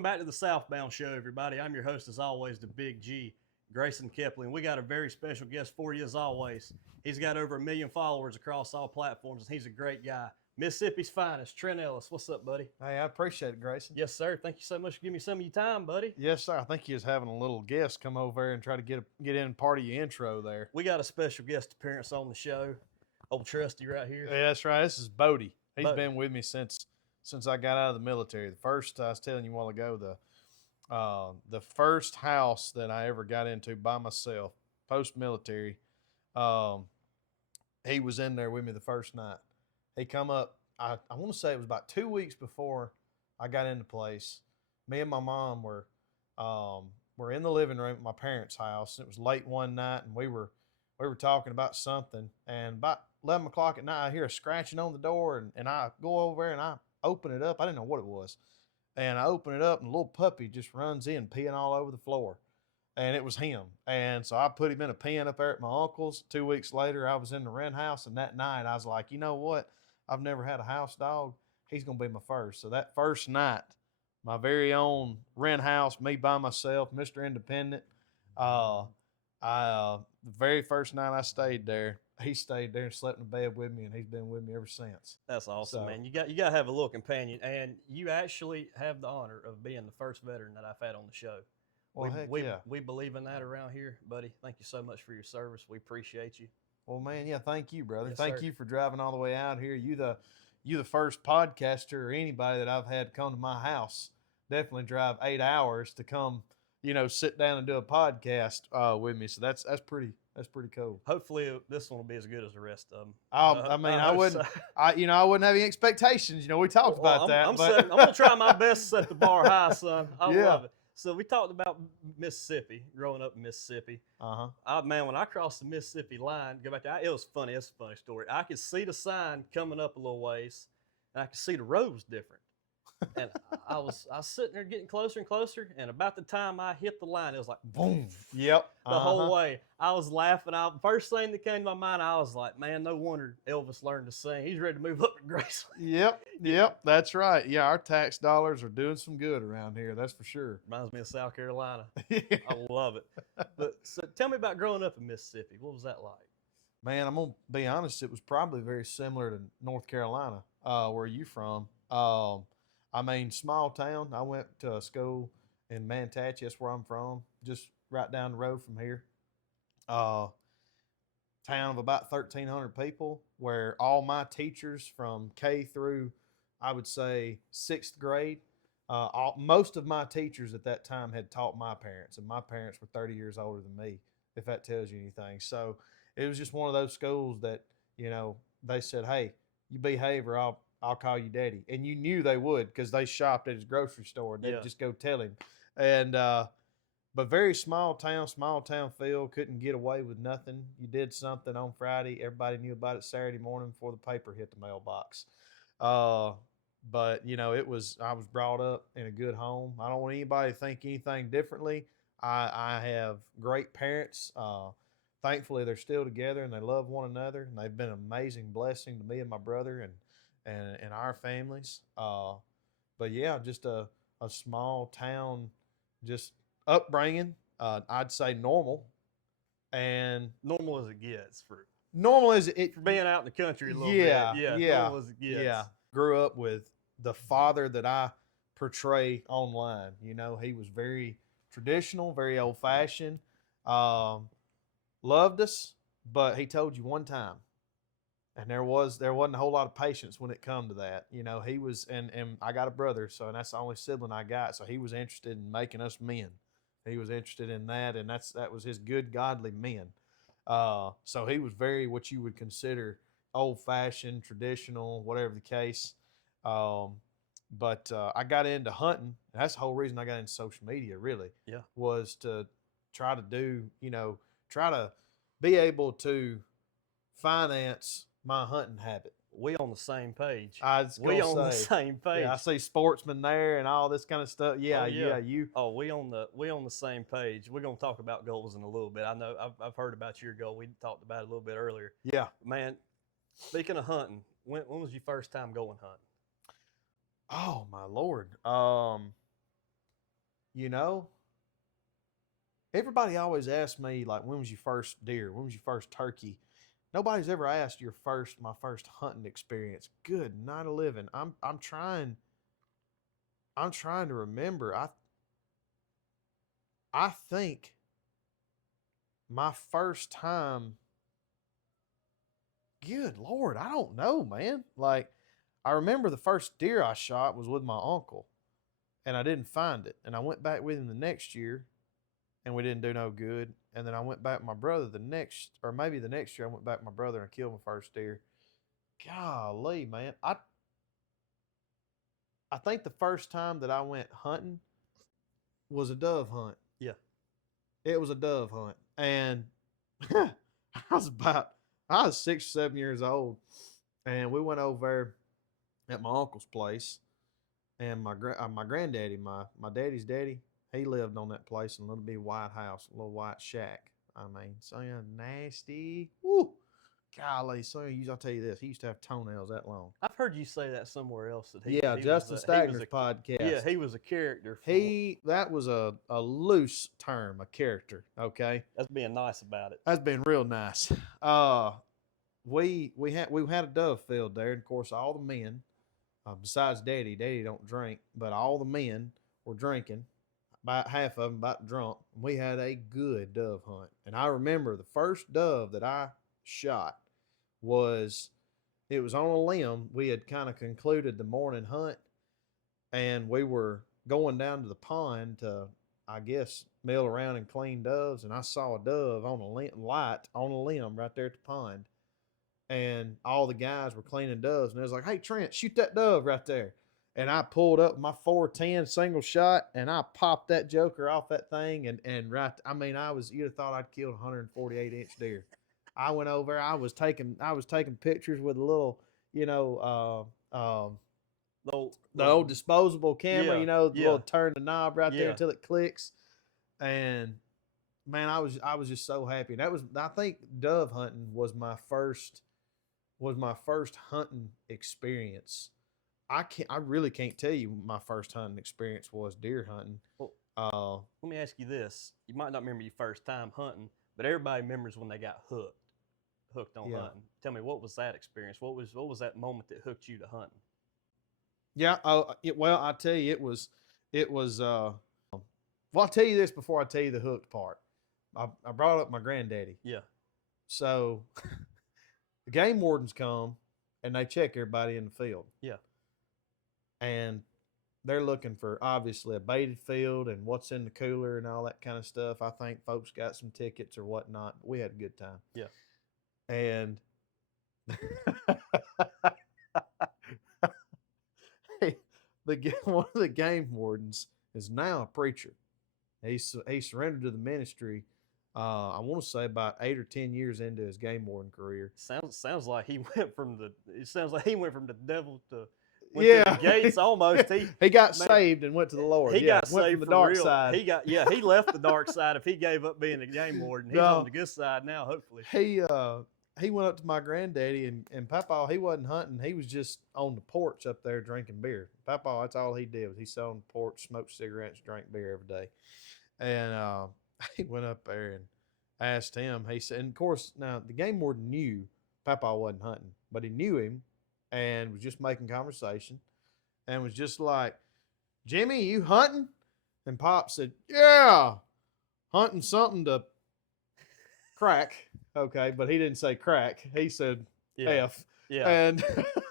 Welcome back to the Southbound Show, everybody. I'm your host, as always, the Big G, Grayson Kepling. We got a very special guest for you, as always. He's got over 1 million followers across all platforms, and he's a great guy. Mississippi's finest, Trent Ellis. What's up, buddy? Hey, I appreciate it, Grayson. Yes, sir. Thank you so much for giving me some of your time, buddy. Yes, sir. I think he was having a little guest come over there and try to get in part of your intro there. We got a special guest appearance on the show. Old Trusty right here. Yeah, that's right. This is Bodie. He's Bodie. been with me since I got out of the military. The first, I was telling you a while ago, the first house that I ever got into by myself, post-military, he was in there with me the first night. He come up, I want to say it was about 2 weeks before I got into place. Me and my mom were in the living room at my parents' house. It was late one night, and we were talking about something. And about 11 o'clock at night, I hear a scratching on the door, and I go over there and I open it up. I didn't know what it was. And I open it up, and a little puppy just runs in, peeing all over the floor. And it was him. And so I put him in a pen up there at my uncle's. 2 weeks later, I was in the rent house, and that night I was like, you know what? I've never had a house dog. He's going to be my first. So that first night, my very own rent house, me by myself, Mr. Independent. The very first night I stayed there, he stayed there and slept in bed with me, and he's been with me ever since. That's awesome, So, man. You got to have a little companion, and you actually have the honor of being the first veteran that I've had on the show. Well, We believe in that around here, buddy. Thank you so much for your service. We appreciate you. Well, man, yeah, thank you, brother. Yes, thank sir. you for driving all the way out here. You the first podcaster or anybody that I've had come to my house. Definitely drive 8 hours to come, sit down and do a podcast with me. So that's pretty cool. Hopefully, this one will be as good as the rest of them. I wouldn't, I wouldn't have any expectations. We talked about that. I'm gonna try my best to set the bar high, son. I Yeah. love it. So we talked about Mississippi, growing up in Mississippi. Man, when I crossed the Mississippi line, go back there, it was funny. It's a funny story. I could see the sign coming up a little ways, and I could see the road was different. And I was sitting there getting closer and closer, and about the time I hit the line, it was like boom. Yep. The whole way. I was laughing out. First thing that came to my mind, I was like, man, no wonder Elvis learned to sing. He's ready to move up to Graceland. Yep, that's right. Yeah, our tax dollars are doing some good around here, that's for sure. Reminds me of South Carolina. Yeah. I love it. But so tell me about growing up in Mississippi. What was that like? Man, I'm going to be honest, it was probably very similar to North Carolina, where you from. Small town. I went to a school in Manatee. That's where I'm from, just right down the road from here. Town of about 1,300 people, where all my teachers from K through, I would say, 6th grade, most of my teachers at that time had taught my parents, and my parents were 30 years older than me, if that tells you anything. So it was just one of those schools that, they said, hey, you behave or I'll call you daddy. And you knew they would, because they shopped at his grocery store, and they'd just go tell him. And but very small town feel, couldn't get away with nothing. You did something on Friday, everybody knew about it Saturday morning before the paper hit the mailbox. But I was brought up in a good home. I don't want anybody to think anything differently. I have great parents. Thankfully, they're still together and they love one another, and they've been an amazing blessing to me and my brother and our families. But yeah, just a small town, just upbringing. I'd say normal, and Normal as it gets for being out in the country a little bit. Yeah. Normal as it gets. Yeah. Grew up with the father that I portray online. He was very traditional, very old fashioned. Loved us, but he told you one time. And there wasn't a whole lot of patience when it come to that. He was, and I got a brother, and that's the only sibling I got. So he was interested in making us men. He was interested in that, and that was his good, godly men. So he was very what you would consider old-fashioned, traditional, whatever the case. But I got into hunting. And that's the whole reason I got into social media, really. Yeah. Was to try to try to be able to finance my hunting habit. We on the same page. We on the same page. Yeah, I see sportsmen there and all this kind of stuff. Yeah. We on the same page. We're gonna talk about goals in a little bit. I know I've heard about your goal. We talked about it a little bit earlier. Yeah. Man, speaking of hunting, when was your first time going hunting? Oh my Lord. you know, everybody always asks me, like, when was your first deer? When was your first turkey? Nobody's ever asked my first hunting experience. Good night of living. I'm trying to remember. I think my first time, good Lord, I don't know, man. Like, I remember the first deer I shot was with my uncle, and I didn't find it. And I went back with him the next year, and we didn't do no good. And then I went back with my brother the next year, I went back with my brother and killed my first deer. Golly, man. I think the first time that I went hunting was a dove hunt. Yeah. It was a dove hunt. And I was 6 or 7 years old. And we went over there at my uncle's place. And my granddaddy, my daddy's daddy, he lived on that place in a little bitty white house, a little white shack. I mean, so nasty. Woo! Golly, so I'll tell you this, he used to have toenails that long. I've heard you say that somewhere else. That he Justin Stagner's podcast. Yeah, he was a character. That was a loose term, a character. Okay, that's being nice about it. That's been real nice. We had a dove field there, and of course, all the men, besides Daddy don't drink, but all the men were drinking. About half of them about drunk. We had a good dove hunt, and I remember the first dove that I shot was on a limb. We had kind of concluded the morning hunt, and we were going down to the pond to, I guess, mill around and clean doves, and I saw a dove on a limb right there at the pond, and all the guys were cleaning doves, and it was like, "Hey Trent, shoot that dove right there." And I pulled up my 410 single shot, and I popped that joker off that thing, and right, I mean, you'd have thought I'd killed a 148-inch deer. I went over. I was taking pictures with a little, the old disposable camera. Yeah, little turn the knob right there until it clicks. And man, I was just so happy. And I think dove hunting was my first hunting experience. I really can't tell you what my first hunting experience was deer hunting. Well, let me ask you this: you might not remember your first time hunting, but everybody remembers when they got hooked on hunting. Tell me, what was that experience? What was that moment that hooked you to hunting? Yeah. Well, I'll tell you, it was. Well, I'll tell you this before I tell you the hooked part. I brought up my granddaddy. Yeah. So the game wardens come and they check everybody in the field. Yeah. And they're looking for, obviously, a baited field and what's in the cooler and all that kind of stuff. I think folks got some tickets or whatnot. But we had a good time. Yeah. And one of the game wardens is now a preacher. He surrendered to the ministry. I want to say about 8 or 10 years into his game warden career. Sounds like he went from the devil to the gates almost. He got saved and went to the Lord. He got saved from the dark side. He left the dark side. If he gave up being a game warden, he's on the good side now. Hopefully, he went up to my granddaddy and Papa. He wasn't hunting. He was just on the porch up there drinking beer. Papa, that's all he did was he sat on the porch, smoked cigarettes, drank beer every day. And he went up there and asked him. He said, and of course, now the game warden knew Papa wasn't hunting, but he knew him and was just making conversation and was just like, "Jimmy, you hunting?" And Pop said, "Yeah, hunting something to crack." Okay, but he didn't say crack. He said F. Yeah. And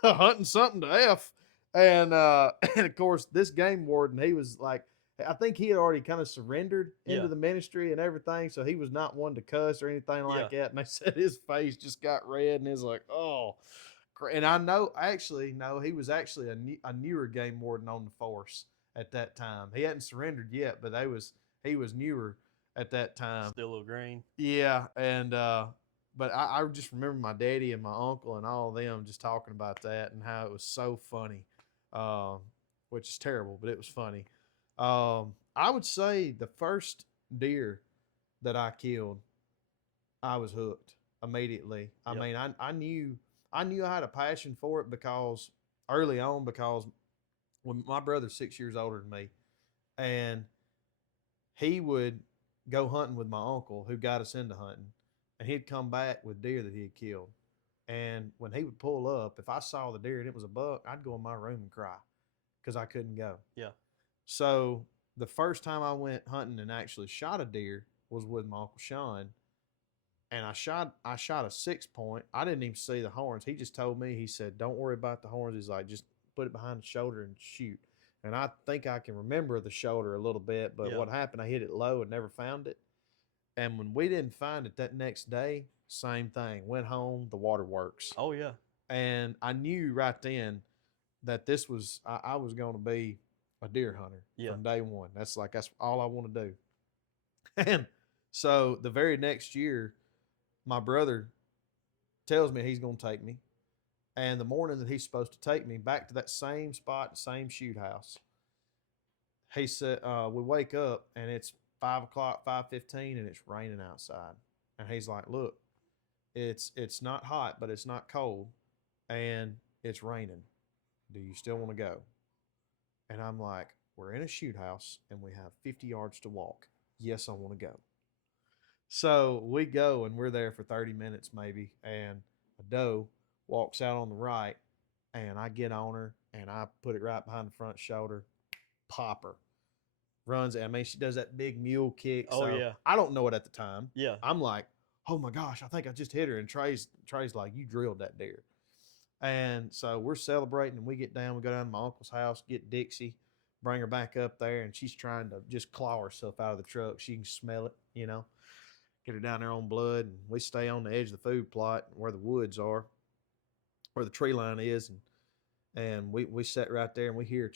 hunting something to F. And of course, this game warden, he was like, I think he had already kind of surrendered into the ministry and everything, so he was not one to cuss or anything like that. And they said his face just got red, and he was like, "Oh." And I know, he was actually a newer game warden on the force at that time. He hadn't surrendered yet, but he was newer at that time. Still a little green. Yeah, and but I just remember my daddy and my uncle and all of them just talking about that and how it was so funny, which is terrible, but it was funny. I would say the first deer that I killed, I was hooked immediately. I mean, I knew I had a passion for it because early on, because when my brother's 6 years older than me, and he would go hunting with my uncle who got us into hunting, and he'd come back with deer that he had killed. And when he would pull up, if I saw the deer and it was a buck, I'd go in my room and cry because I couldn't go. Yeah. So the first time I went hunting and actually shot a deer was with my Uncle Sean. And I shot a 6-point. I didn't even see the horns. He just told me, he said, don't worry about the horns. He's like, just put it behind the shoulder and shoot. And I think I can remember the shoulder a little bit, but what happened, I hit it low and never found it. And when we didn't find it that next day, same thing. Went home, the waterworks. Oh, yeah. And I knew right then that this was, I was going to be a deer hunter from day one. That's all I want to do. And so the very next year, my brother tells me he's going to take me. And the morning that he's supposed to take me back to that same spot, same shoot house, he said, we wake up and it's 5 o'clock, 5:15, and it's raining outside. And he's like, look, it's not hot, but it's not cold, and it's raining. Do you still want to go? And I'm like, we're in a shoot house and we have 50 yards to walk. Yes, I want to go. So we go and we're there for 30 minutes maybe, and a doe walks out on the right, and I get on her and I put it right behind the front shoulder, pop her. Runs, I mean, she does that big mule kick. Oh, yeah. I don't know it at the time. Yeah. I'm like, oh my gosh, I think I just hit her. And Trey's like, you drilled that deer. And so we're celebrating, and we get down, we go down to my uncle's house, get Dixie, bring her back up there, and she's trying to just claw herself out of the truck. She can smell it, get her down there on blood. And we stay on the edge of the food plot where the woods are, where the tree line is. And we sat right there, and we hear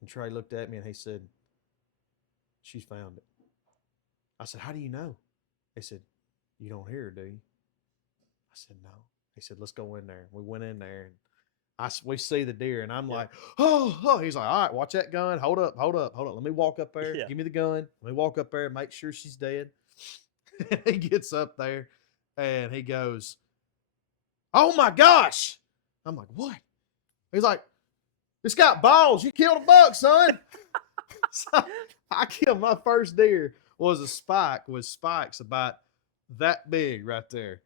and Trey looked at me and he said, she's found it. I said, how do you know? He said, you don't hear her, do you? I said, no. He said, let's go in there. We went in there, and we see the deer, and I'm like, oh. He's like, all right, watch that gun. Hold up. Let me walk up there. Yeah. Give me the gun. Let me walk up there and make sure she's dead. He gets up there and he goes, oh my gosh. I'm like, what? He's like, it's got balls. You killed a buck, son. So I killed my first deer was a spike with spikes about that big right there.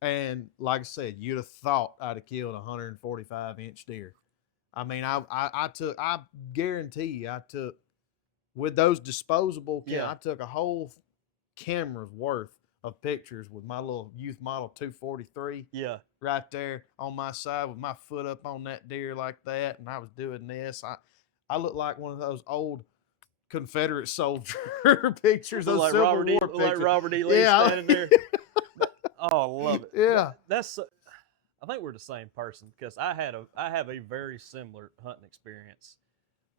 And like I said, you'd have thought I'd have killed a 145-inch deer. I mean, I guarantee you, I took, with those disposable, I took a whole camera's worth of pictures with my little youth model 243 right there on my side with my foot up on that deer like that. And I was doing this. I look like one of those old Confederate soldier pictures, those like Civil Robert War pictures. Like Robert E. Lee standing there. Oh, I love it. Yeah. I think we're the same person, because I have a very similar hunting experience.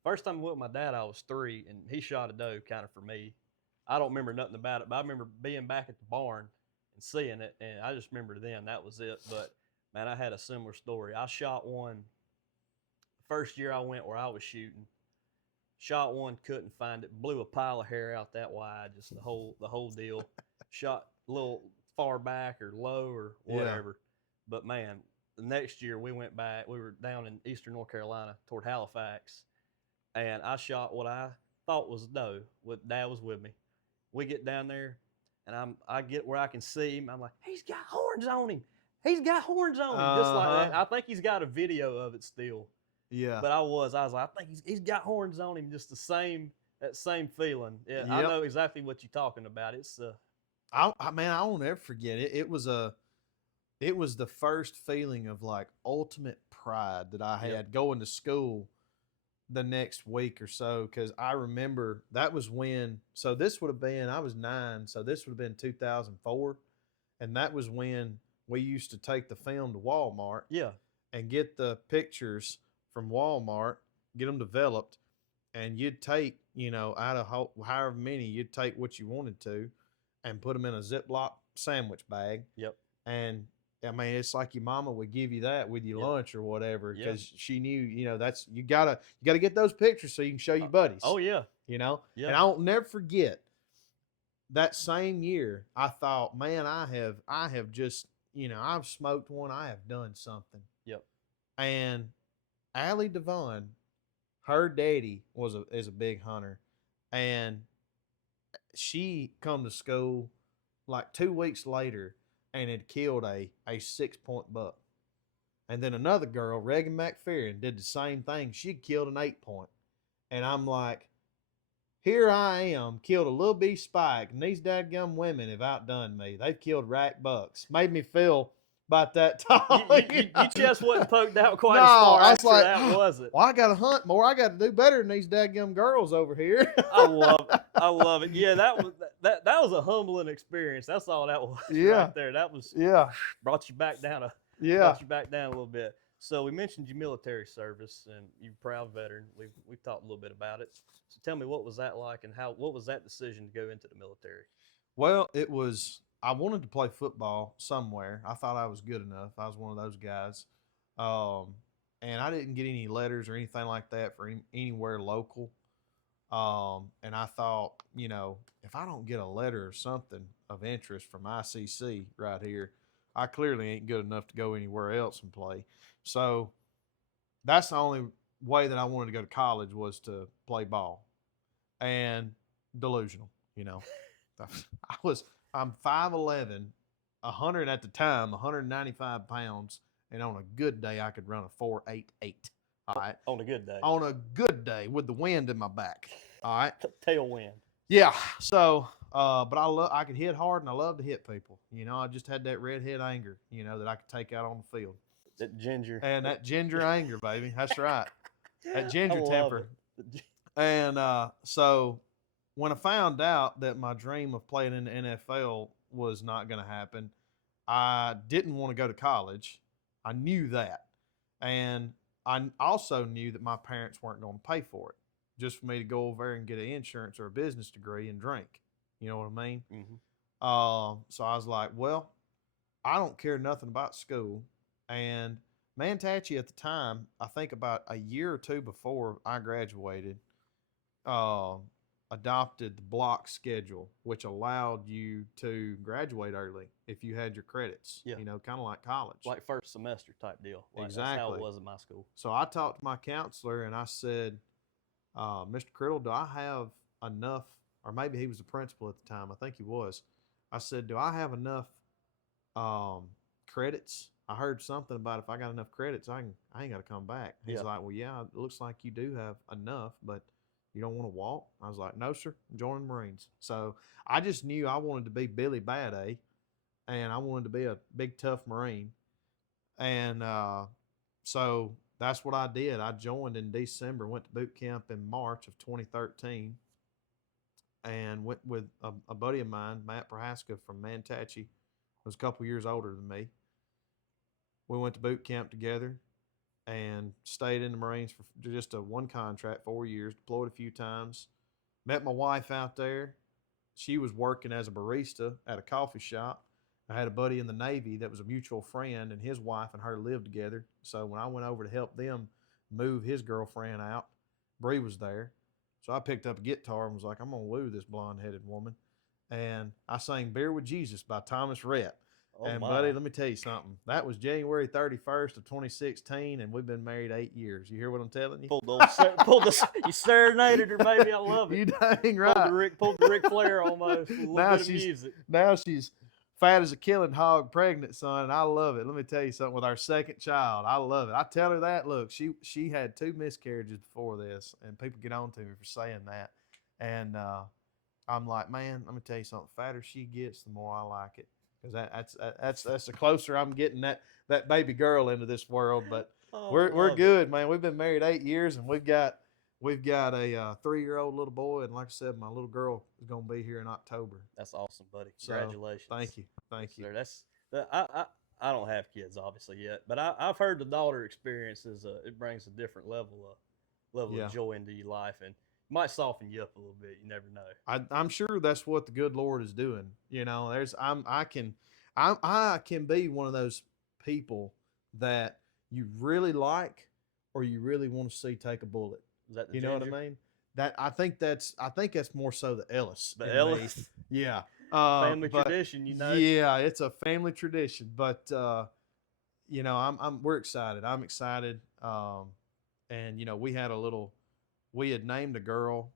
First time I went with my dad, I was 3, and he shot a doe kind of for me. I don't remember nothing about it, but I remember being back at the barn and seeing it, and I just remember then that was it. But, man, I had a similar story. I shot one the first year I went where I was shooting. Shot one, couldn't find it, blew a pile of hair out that wide, just the whole deal. Shot a little far back or low or whatever. Yeah. But, man, the next year we went back. We were down in eastern North Carolina toward Halifax, and I shot what I thought was a doe. Dad was with me. We get down there, and I get where I can see him. I'm like, he's got horns on him. He's got horns on him, just like that. I think he's got a video of it still. Yeah. But I was like, I think he's got horns on him, just that same feeling. Yeah, yep. I know exactly what you're talking about. It's I won't ever forget it. It was the first feeling of like ultimate pride that I had going to school the next week or so, because I remember that was when, so this would have been, I was 9, so this would have been 2004, and that was when we used to take the film to Walmart and get the pictures from Walmart, get them developed, and you'd take, out of however many, you'd take what you wanted to and put them in a Ziploc sandwich bag. Yep. And I mean, it's like your mama would give you that with your lunch or whatever, because she knew, that's, you gotta get those pictures so you can show your buddies. Oh yeah. Yeah. And I'll never forget that same year. I thought, man, I have just, I've smoked one. I have done something. Yep. And Allie Devon, her daddy is a big hunter, and she come to school like 2 weeks later and had killed a 6 point buck. And then another girl, Regan McPherson, did the same thing. She killed an 8 point. And I'm like, here I am, killed a little bitty spike, and these dadgum women have outdone me. They've killed rack bucks. Made me feel about that time. You just wasn't poked out quite No, as far I was after like, that, was it? well, I got to hunt more. I got to do better than these dadgum girls over here. I love it. I love it. Yeah, that was a humbling experience. That's all that was right there. That was brought you back down brought you back down a little bit. So we mentioned your military service and you're a proud veteran. We've talked a little bit about it. So tell me, what was that like, and what was that decision to go into the military? Well, I wanted to play football somewhere. I thought I was good enough. I was one of those guys. And I didn't get any letters or anything like that for anywhere local. And I thought, if I don't get a letter or something of interest from ICC right here, I clearly ain't good enough to go anywhere else and play. So that's the only way that I wanted to go to college, was to play ball. And delusional, I'm 5'11", 100 at the time, 195 pounds, and on a good day I could run a 4.88. All right. On a good day. On a good day with the wind in my back. All right. Tailwind. Yeah. So, but I could hit hard, and I love to hit people. I just had that redhead anger, that I could take out on the field. That ginger. And that ginger anger, baby. That's right. That ginger temper. And so when I found out that my dream of playing in the NFL was not going to happen, I didn't want to go to college. I knew that. And I also knew that my parents weren't going to pay for it, just for me to go over there and get an insurance or a business degree and drink. You know what I mean? Mm-hmm. So I was like, well, I don't care nothing about school. And Manatee at the time, I think about a year or two before I graduated, adopted the block schedule, which allowed you to graduate early if you had your credits. Yeah. Kind of like college. Like first semester type deal. Exactly. That's how it was in my school. So I talked to my counselor and I said, Mr. Criddle, do I have enough, or maybe he was the principal at the time. I think he was. I said, do I have enough credits? I heard something about if I got enough credits, I ain't got to come back. He's like, well, yeah, it looks like you do have enough, but you don't want to walk? I was like, no, sir, I'm joining the Marines. So I just knew I wanted to be Billy Bad A, and I wanted to be a big, tough Marine. And so that's what I did. I joined in December, went to boot camp in March of 2013, and went with a buddy of mine, Matt Prohaska from Manatee, was a couple years older than me. We went to boot camp together and stayed in the Marines for just a one contract, 4 years, deployed a few times. Met my wife out there. She was working as a barista at a coffee shop. I had a buddy in the Navy that was a mutual friend, and his wife and her lived together. So when I went over to help them move his girlfriend out, Bree was there. So I picked up a guitar and was like, I'm going to woo this blonde-headed woman. And I sang Beer with Jesus by Thomas Rhett. Oh, and, my. buddy, let me tell you something. That was January 31st of 2016, and we've been married 8 years. You hear what I'm telling you? You serenaded her, baby. I love it. You dang right. Pulled the Ric Flair almost with a little bit of music. Now she's fat as a killing hog, pregnant, son, and I love it. Let me tell you something. With our second child, I love it. I tell her that. Look, she had 2 miscarriages before this, and people get on to me for saying that. And I'm like, man, let me tell you something. The fatter she gets, the more I like it. Because that's the closer I'm getting that baby girl into this world. But we're good, man. We've been married 8 years, and we've got a 3-year-old little boy, and like I said, my little girl is gonna be here in October. That's awesome, buddy. Congratulations. So, thank you. Sir, I don't have kids obviously yet, but I've heard the daughter experience it brings a different level of joy into your life, and might soften you up a little bit. You never know. I'm sure that's what the good Lord is doing. I can be one of those people that you really like, or you really want to see take a bullet. Is that the ginger? Know what I mean? I think that's more so the Ellis. The Ellis. Yeah. Family tradition, Yeah, it's a family tradition, but we're excited. I'm excited. And we had a little we had named a girl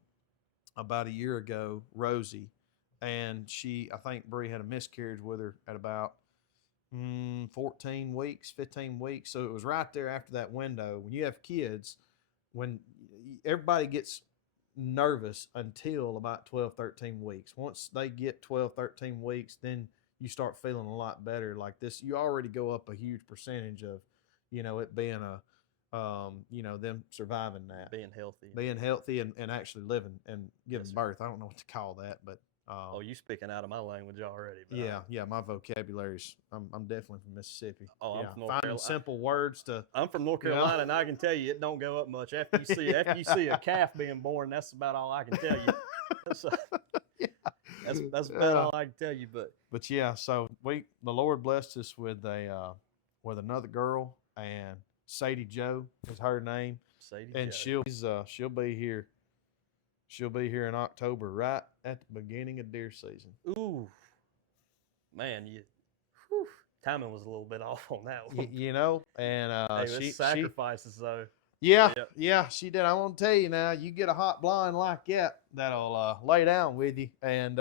about a year ago, Rosie, and I think Bree had a miscarriage with her at about 14 weeks, 15 weeks. So it was right there after that window. When you have kids, when everybody gets nervous until about 12, 13 weeks. Once they get 12, 13 weeks, then you start feeling a lot better. Like this, you already go up a huge percentage of, it being them surviving that. Being healthy and actually living and giving birth. I don't know what to call that, but you speaking out of my language already. Yeah, my vocabulary's I'm definitely from Mississippi. I'm from North Finding Carolina. Simple words to. I'm from North Carolina, and I can tell you it don't go up much. After you see a calf being born, that's about all I can tell you. That's about all I can tell you. But yeah, so the Lord blessed us with another girl, and Sadie Joe is her name. And she'll be here. She'll be here in October, right at the beginning of deer season. Ooh, man, timing was a little bit off on that one. And she sacrifices though. Yeah, she did. I want to tell you now, you get a hot blonde like that'll lay down with you, and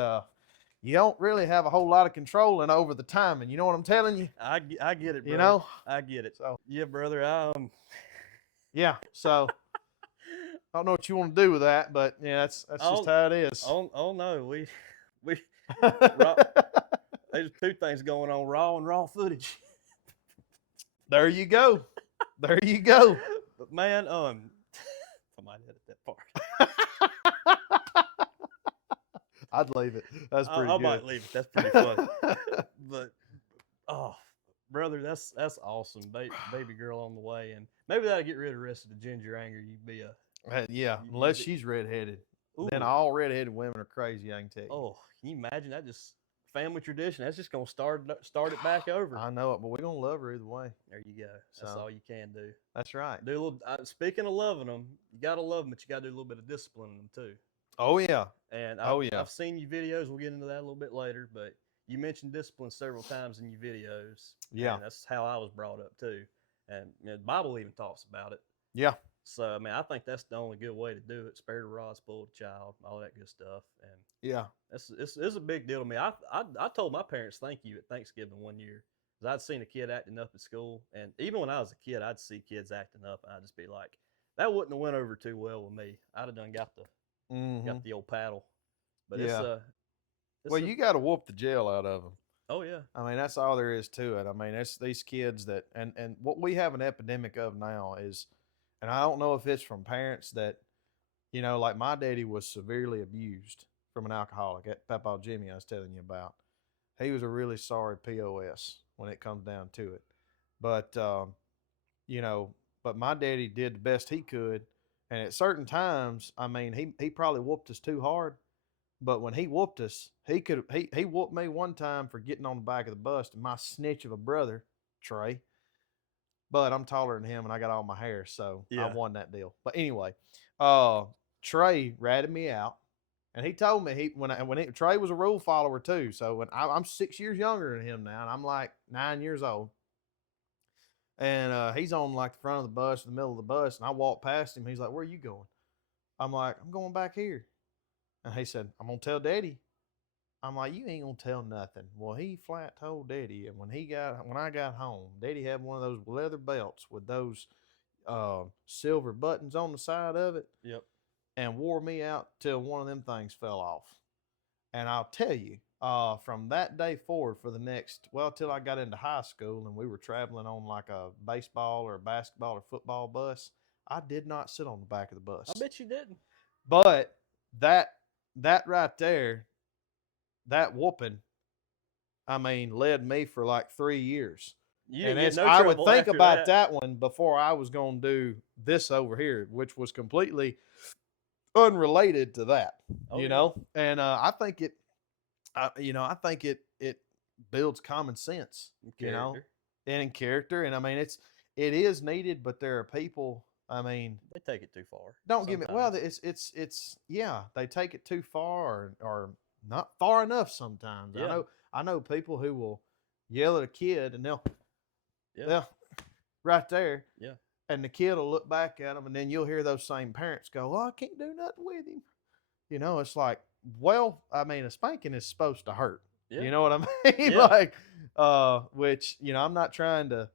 you don't really have a whole lot of controlling over the timing. You know what I'm telling you? I get it, brother. I get it. So yeah, brother. Yeah. So. I don't know what you want to do with that, but yeah, that's just how it is. Oh no, we there's two things going on: raw footage. There you go. There you go. But man, I might edit that part. I'd leave it. That's pretty good. I might leave it. That's pretty funny. But brother, that's awesome. Baby girl on the way, and maybe that'll get rid of the rest of the ginger anger. You'd be unless she's redheaded. Ooh. Then all redheaded women are crazy, I can tell you. Oh, can you imagine that? Just family tradition. That's just gonna start it back over. I know it, but we're gonna love her either way. There you go. That's all you can do. That's right. Do a little. Speaking of loving them, you gotta love them, but you gotta do a little bit of disciplining them too. Oh yeah. And I've seen your videos. We'll get into that a little bit later, but you mentioned discipline several times in your videos. Yeah. And that's how I was brought up too, and the Bible even talks about it. Yeah. So, I mean, I think that's the only good way to do it. Spare the rod, spoil the child, all that good stuff. And yeah, it's a big deal to me. I told my parents thank you at Thanksgiving one year because I'd seen a kid acting up at school. And even when I was a kid, I'd see kids acting up, and I'd just be like, that wouldn't have went over too well with me. I'd have done got the old paddle. But you got to whoop the jail out of them. Oh, yeah. I mean, that's all there is to it. I mean, it's these kids that, and what we have an epidemic of now is, and I don't know if it's from parents that, like my daddy was severely abused from an alcoholic, that Papa Jimmy I was telling you about. He was a really sorry POS when it comes down to it. But, but my daddy did the best he could. And at certain times, I mean, he probably whooped us too hard. But when he whooped us, he whooped me one time for getting on the back of the bus, and my snitch of a brother, Trey. But I'm taller than him, and I got all my hair, so I won that deal. But anyway, Trey ratted me out, and he told me Trey was a rule follower too. So when I'm 6 years younger than him now, and I'm like 9 years old, and he's on like the front of the bus, in the middle of the bus, and I walk past him. He's like, "Where are you going?" I'm like, "I'm going back here." And he said, "I'm gonna tell Daddy." I'm like, "You ain't gonna tell nothing." Well, he flat told Daddy, and when I got home, Daddy had one of those leather belts with those silver buttons on the side of it. Yep. And wore me out till one of them things fell off. And I'll tell you, from that day forward till I got into high school and we were traveling on like a baseball or a basketball or football bus, I did not sit on the back of the bus. I bet you didn't. But that right there, that whooping, I mean, led me for like 3 years. I would think about that one before I was going to do this over here, which was completely unrelated to that, and I think it builds common sense, and character. And I mean, it is needed, but there are people, I mean, they take it too far. Don't get me, well, they take it too far or not far enough sometimes. Yeah. I know people who will yell at a kid and they'll right there. Yeah. And the kid will look back at them, and then you'll hear those same parents go, "Oh, I can't do nothing with him." It's like, well, I mean, a spanking is supposed to hurt. Yeah. You know what I mean? Yeah. Like, which, I'm not trying to.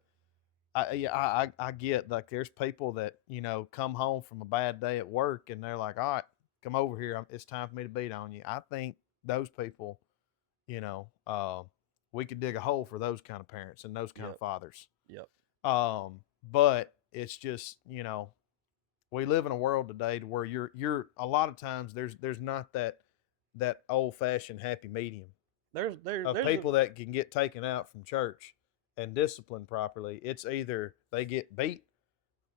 I get, like, there's people that come home from a bad day at work and they're like, all right, come over here. It's time for me to beat on you. I think those people, you know, uh, we could dig a hole for those kind of parents and those kind of Yep. fathers. Yep. But it's just, we live in a world today to where you're a lot of times there's not that old fashioned happy medium There's people that can get taken out from church and disciplined properly. It's either they get beat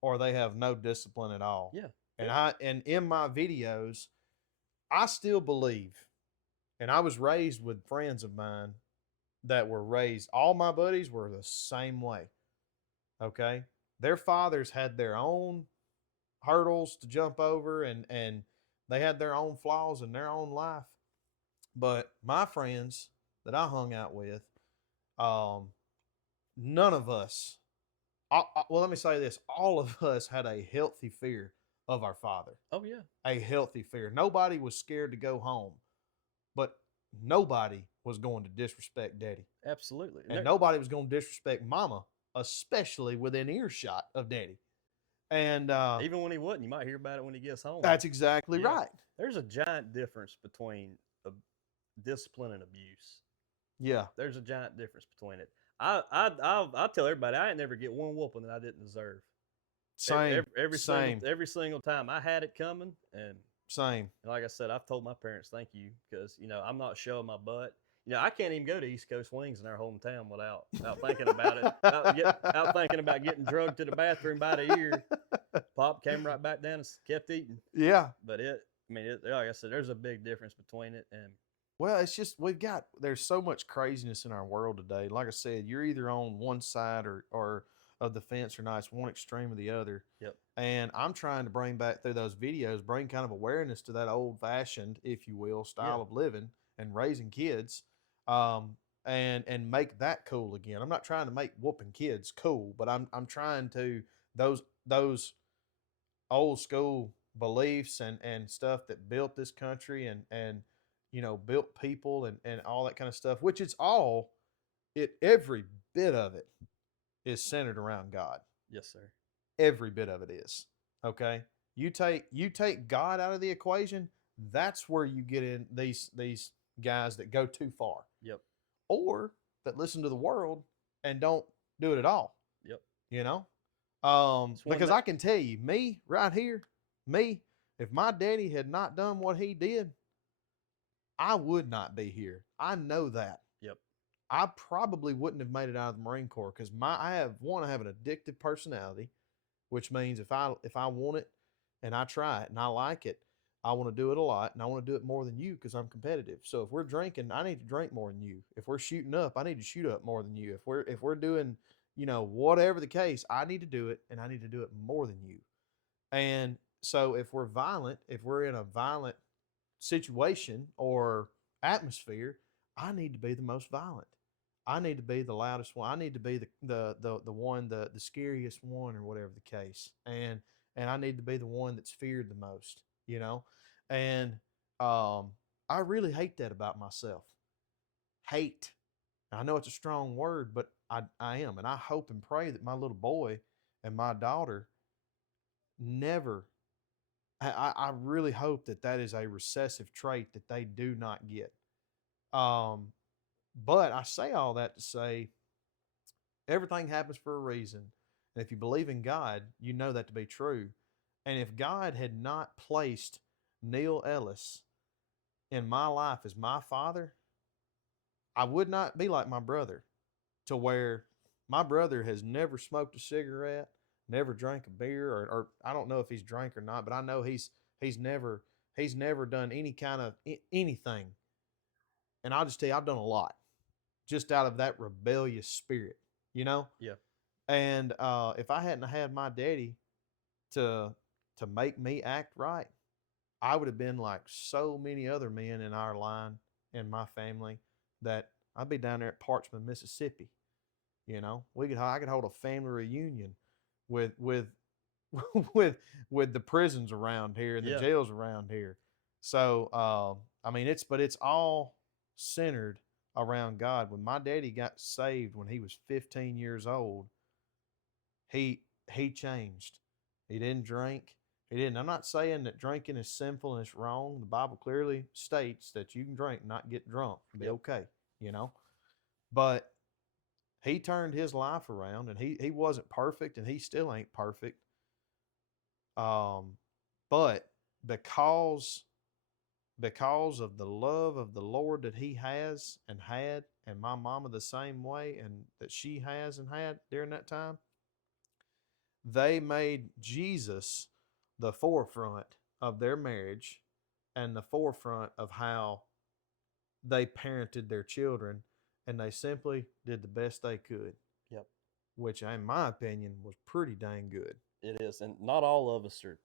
or they have no discipline at all. Yeah. And in my videos, I still believe, and I was raised with friends of mine that were raised, all my buddies were the same way. Okay? Their fathers had their own hurdles to jump over, and they had their own flaws in their own life. But my friends that I hung out with, none of us, well, let me say this, all of us had a healthy fear of our Father. Oh, yeah. A healthy fear. Nobody was scared to go home, but nobody was going to disrespect Daddy. Absolutely. And nobody was going to disrespect Mama, especially within earshot of Daddy. And even when he wouldn't, you might hear about it when he gets home. That's exactly right. There's a giant difference between discipline and abuse. Yeah. There's a giant difference between it. I'll tell everybody, I ain't never get one whooping that I didn't deserve. Same. Every single time I had it coming, and same. And like I said, I've told my parents thank you because I'm not showing my butt. I can't even go to East Coast Wings in our hometown without thinking about it. Out thinking about getting drugged to the bathroom by the ear. Pop came right back down and kept eating. Yeah. But like I said, there's a big difference between it. And well, it's just there's so much craziness in our world today. Like I said, you're either on one side or of the fence or not. It's one extreme or the other. Yep. And I'm trying to bring back through those videos, bring kind of awareness to that old fashioned, if you will, style of living and raising kids. And make that cool again. I'm not trying to make whooping kids cool, but I'm trying to those old school beliefs and stuff that built this country and built people and all that kind of stuff, which every bit of it is centered around God. Yes, sir. Every bit of it is. Okay? You take God out of the equation, that's where you get in these guys that go too far. Yep. Or that listen to the world and don't do it at all. Yep. Because I can tell you, me right here, if my daddy had not done what he did, I would not be here. I know that. Yep. I probably wouldn't have made it out of the Marine Corps because I have an addictive personality, which means if I want it and I try it and I like it, I want to do it a lot, and I want to do it more than you because I'm competitive. So if we're drinking, I need to drink more than you. If we're shooting up, I need to shoot up more than you. If we're doing, whatever the case, I need to do it, and I need to do it more than you. And so if we're violent, if we're in a violent situation or atmosphere, I need to be the most violent. I need to be the loudest one. I need to be the one, the scariest one, or whatever the case. And I need to be the one that's feared the most. And I really hate that about myself. Hate. I know it's a strong word, but I am. And I hope and pray that my little boy and my daughter never, I really hope that is a recessive trait that they do not get. But I say all that to say everything happens for a reason. And if you believe in God, you know that to be true. And if God had not placed Neil Ellis in my life as my father, I would not be like my brother, to where my brother has never smoked a cigarette, never drank a beer, or I don't know if he's drank or not, but I know he's never done any kind of anything. And I'll just tell you, I've done a lot just out of that rebellious spirit, Yeah. And if I hadn't had my daddy to make me act right, I would have been like so many other men in our line, in my family, that I'd be down there at Parchman, Mississippi. I could hold a family reunion with with the prisons around here and the Yeah. jails around here. So I mean, it's all centered around God. When my daddy got saved when he was 15 years old, he he changed. He didn't drink. He didn't. I'm not saying that drinking is sinful and it's wrong. The Bible clearly states that you can drink, not get drunk, and be Yep. okay. You know, but he turned his life around, and he wasn't perfect, and he still ain't perfect. But because because of the love of the Lord that he has and had, and my mama the same way, and that she has and had during that time, they made Jesus the forefront of their marriage and the forefront of how they parented their children, and they simply did the best they could, Yep. which, in my opinion, was pretty dang good. It is, and not all of us are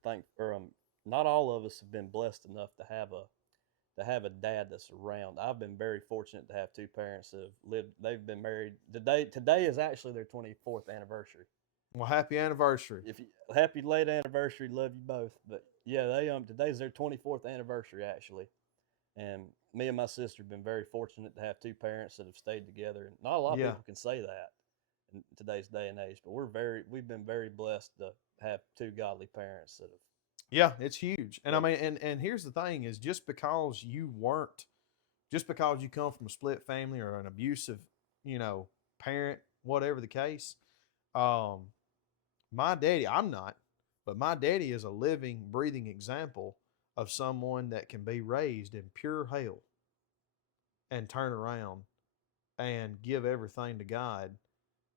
not all of us have been blessed enough to have a dad that's around. I've been very fortunate to have two parents that have lived. They've been married. Today is actually their 24th anniversary. Well, happy anniversary. If you happy late anniversary, love you both. But yeah, they today's their 24th anniversary actually, and me and my sister have been very fortunate to have two parents that have stayed together. And not a lot of Yeah. people can say that in today's day and age, but we've been very blessed to have two godly parents that have. Yeah, it's huge. And I Yep. mean, and here's the thing is just because you come from a split family or an abusive, parent, whatever the case, um, my daddy, I'm not, but my daddy is a living, breathing example of someone that can be raised in pure hell and turn around and give everything to God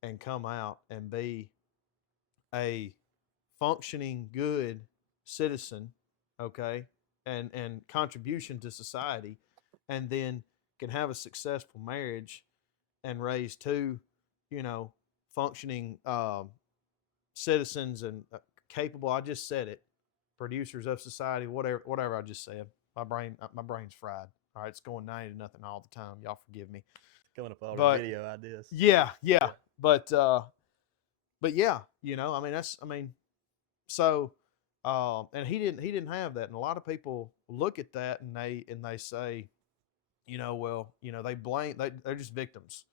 and come out and be a functioning, good citizen, okay, and contribution to society, and then can have a successful marriage and raise two, functioning citizens and capable. I just said it, producers of society. Whatever I just said. My brain's fried. All right, it's going 90 to nothing all the time. Y'all forgive me. Coming up with all the But video ideas. yeah, Yeah. but yeah, I mean so and he didn't have that, and a lot of people look at that and they say, well, they blame they're just victims,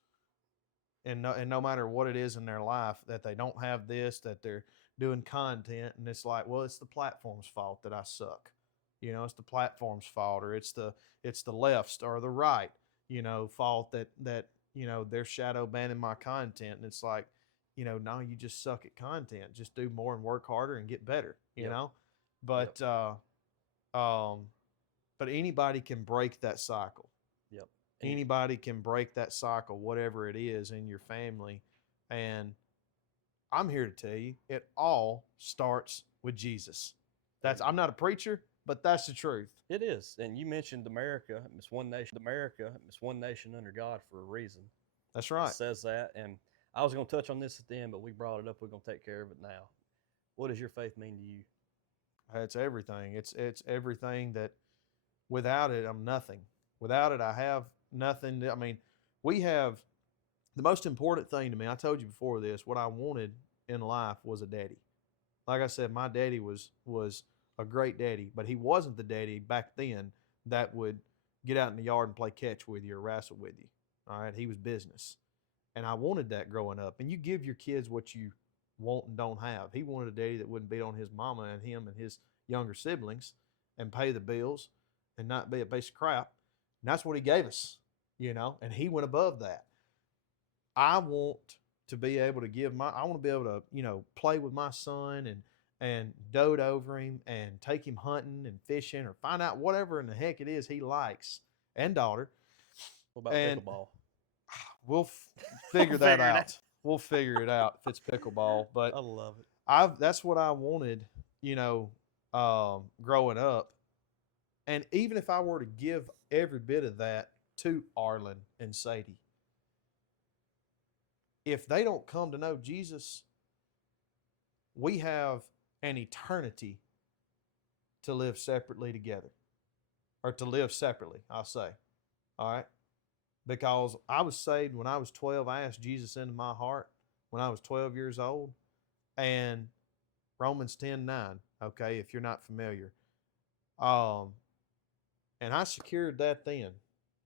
and no matter what it is in their life that they don't have this, that they're doing content, and it's like, well, it's the platform's fault that I suck, it's the platform's fault, or it's the left's or the right, fault that they're shadow banning my content, and it's like, no, you just suck at content. Just do more and work harder and get better, Yep. But um, but anybody can break that cycle. Yep. Anybody can break that cycle, whatever it is in your family. And I'm here to tell you, it all starts with Jesus. I'm not a preacher, but that's the truth. It is. And you mentioned America, it's one nation under God for a reason. That's right. It says that. And I was going to touch on this at the end, but we brought it up. We're going to take care of it now. What does your faith mean to you? It's everything. It's everything that without it, I'm nothing. Without it, I have nothing. I mean, we have the most important thing to me. I told you before this, what I wanted in life was a daddy. Like I said, my daddy was a great daddy, but he wasn't the daddy back then that would get out in the yard and play catch with you or wrestle with you. All right, he was business. And I wanted that growing up. And you give your kids what you want and don't have. He wanted a daddy that wouldn't beat on his mama and him and his younger siblings and pay the bills and not be a piece of crap. And that's what he gave us, and he went above that. I want to be able to I want to be able to, play with my son and dote over him and take him hunting and fishing or find out whatever in the heck it is he likes, and daughter. What about pickleball? We'll figure that out. We'll figure it out if it's pickleball. But I love it. That's what I wanted, growing up. And even if I were to give every bit of that to Arlen and Sadie, if they don't come to know Jesus, we have an eternity to live separately together, or to live separately, I'll say. All right? Because I was saved when I was 12. I asked Jesus into my heart when I was 12 years old. And Romans 10:9. Okay, if you're not familiar. Um, and I secured that then,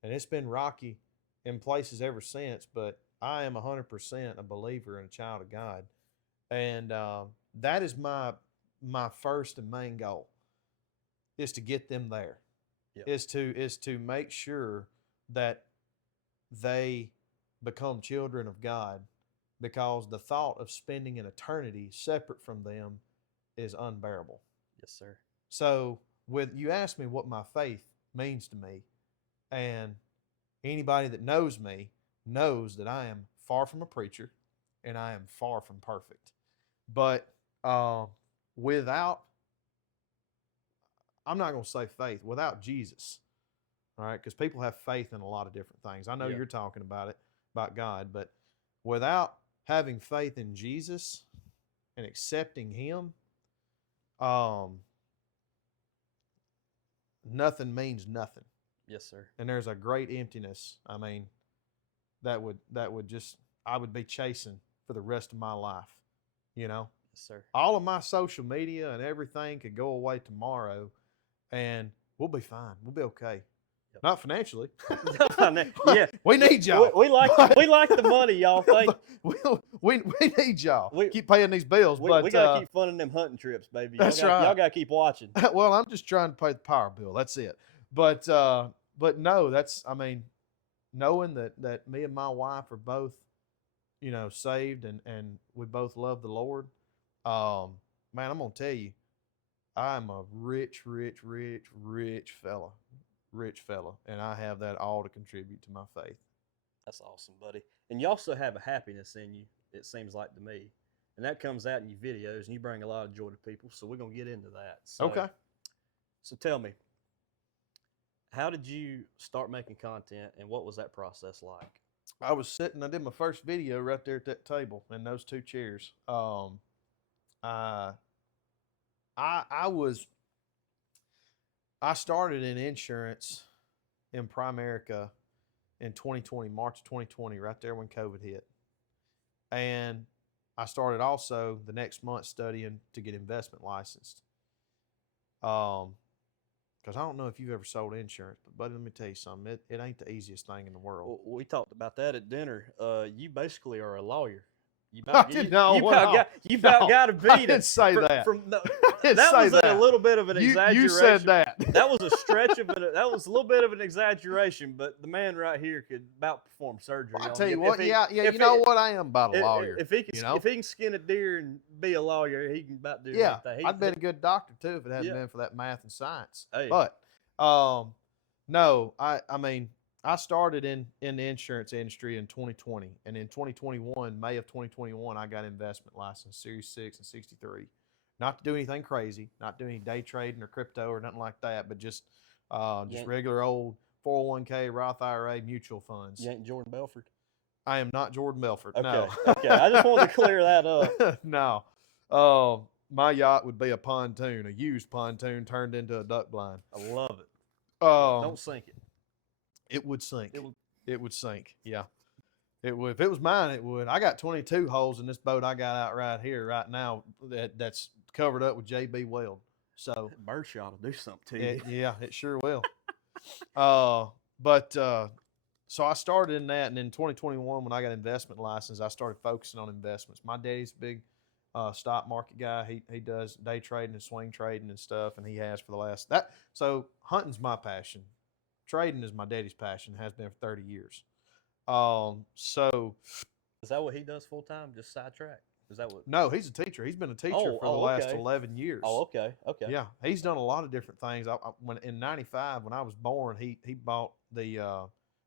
and it's been rocky in places ever since. But I am 100% a believer and a child of God, and that is my first and main goal is to get them there. Yep. Is to make sure that they become children of God, because the thought of spending an eternity separate from them is unbearable. Yes, sir. So, with you asked me what my faith means to me, and anybody that knows me knows that I am far from a preacher, and I am far from perfect. But without, I'm not going to say faith, without Jesus, all right, because people have faith in a lot of different things. I know Yeah. you're talking about it, about God, but without having faith in Jesus and accepting Him, nothing means nothing. Yes, sir. And there's a great emptiness. I mean, that would just, I would be chasing for the rest of my life. You know, Yes, sir. all of my social media and everything could go away tomorrow, and we'll be fine. We'll be okay. Yep. Not financially. Yeah, we need y'all. We like the money, y'all think. We need y'all. We keep paying these bills, we but gotta keep funding them hunting trips, baby. That's right. Y'all gotta keep watching. Well, I'm just trying to pay the power bill. That's it. But no, that's, I mean, knowing that me and my wife are both, you know, saved and we both love the Lord. Man, I'm gonna tell you, I'm a rich fella. Rich fella, and I have that all to contribute to my faith. That's awesome, buddy. And you also have a happiness in you, it seems like to me. And that comes out in your videos, and you bring a lot of joy to people. So we're going to get into that. So, Okay. So tell me, how did you start making content, and what was that process like? I did my first video right there at that table in those two chairs. I started in insurance in Primerica in 2020, March 2020, right there when COVID hit. And I started also the next month studying to get investment licensed. Because I don't know if you've ever sold insurance, but buddy, let me tell you something. It ain't the easiest thing in the world. Well, we talked about that at dinner. You basically are a lawyer. You I about got to beat it. I didn't say that. That was a little bit of an exaggeration. You said that. That was a stretch of it. That was a little bit of an exaggeration, but the man right here could about perform surgery. Well, I tell you what, you know what, I am about a lawyer. If he can skin a deer and be a lawyer, he can about do anything. I'd been a good doctor too if it hadn't been for that math and science. Hey. But no, I mean, I started in the insurance industry in 2020, and in 2021, May of 2021, I got investment license, Series 6 and 63. Not to do anything crazy, not do any day trading or crypto or nothing like that, but just regular old 401k, Roth IRA, mutual funds. You ain't Jordan Belfort? I am not Jordan Belfort. Okay. No. Okay. I just wanted to clear that up. No. My yacht would be a pontoon, a used pontoon turned into a duck blind. I love it. Don't sink it. It would sink. It would sink. Yeah. It would. If it was mine, it would. I got 22 holes in this boat I got out right here, right now, that's covered up with JB Weld. So Birdshot will do something to you. Yeah, it sure will. So I started in that, and in 2021, when I got investment license, I started focusing on investments. My daddy's a big stock market guy. He does day trading and swing trading and stuff, and he has for the last that. So hunting's my passion. Trading is my daddy's passion. Has been for 30 years. So is that what he does full time? Just sidetrack? Is that what? No, he's a teacher. He's been a teacher for the last 11 years. Oh, okay. Okay. Yeah, he's done a lot of different things. When in '95, when I was born, he bought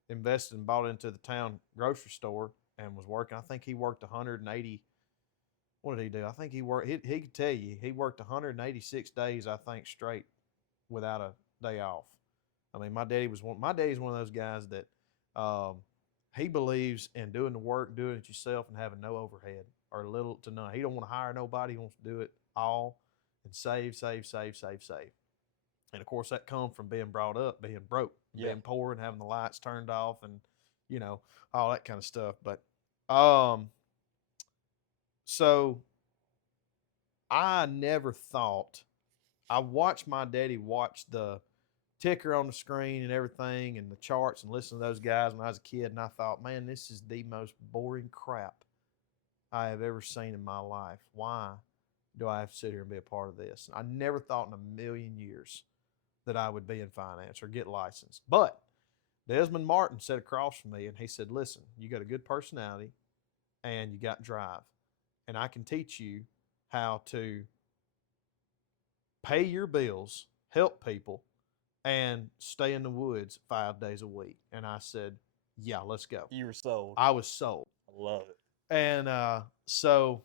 invested and bought into the town grocery store and was working. I think he worked 180. What did he do? I think he worked. He could tell you he worked 186 days, I think, straight without a day off. I mean, my daddy's one of those guys that he believes in doing the work, doing it yourself, and having no overhead or little to none. He don't want to hire nobody. He wants to do it all and save. And of course, that comes from being brought up, being broke, being poor, and having the lights turned off, and all that kind of stuff. But so I never thought. I watched my daddy watch the ticker on the screen and everything and the charts and listen to those guys when I was a kid, and I thought, man, this is the most boring crap I have ever seen in my life. Why do I have to sit here and be a part of this? I never thought in a million years that I would be in finance or get licensed. But Desmond Martin sat across from me and he said, listen, you got a good personality and you got drive. And I can teach you how to pay your bills, help people, and stay in the woods 5 days a week. And I said, yeah, let's go. You were sold. I was sold. I love it. And so,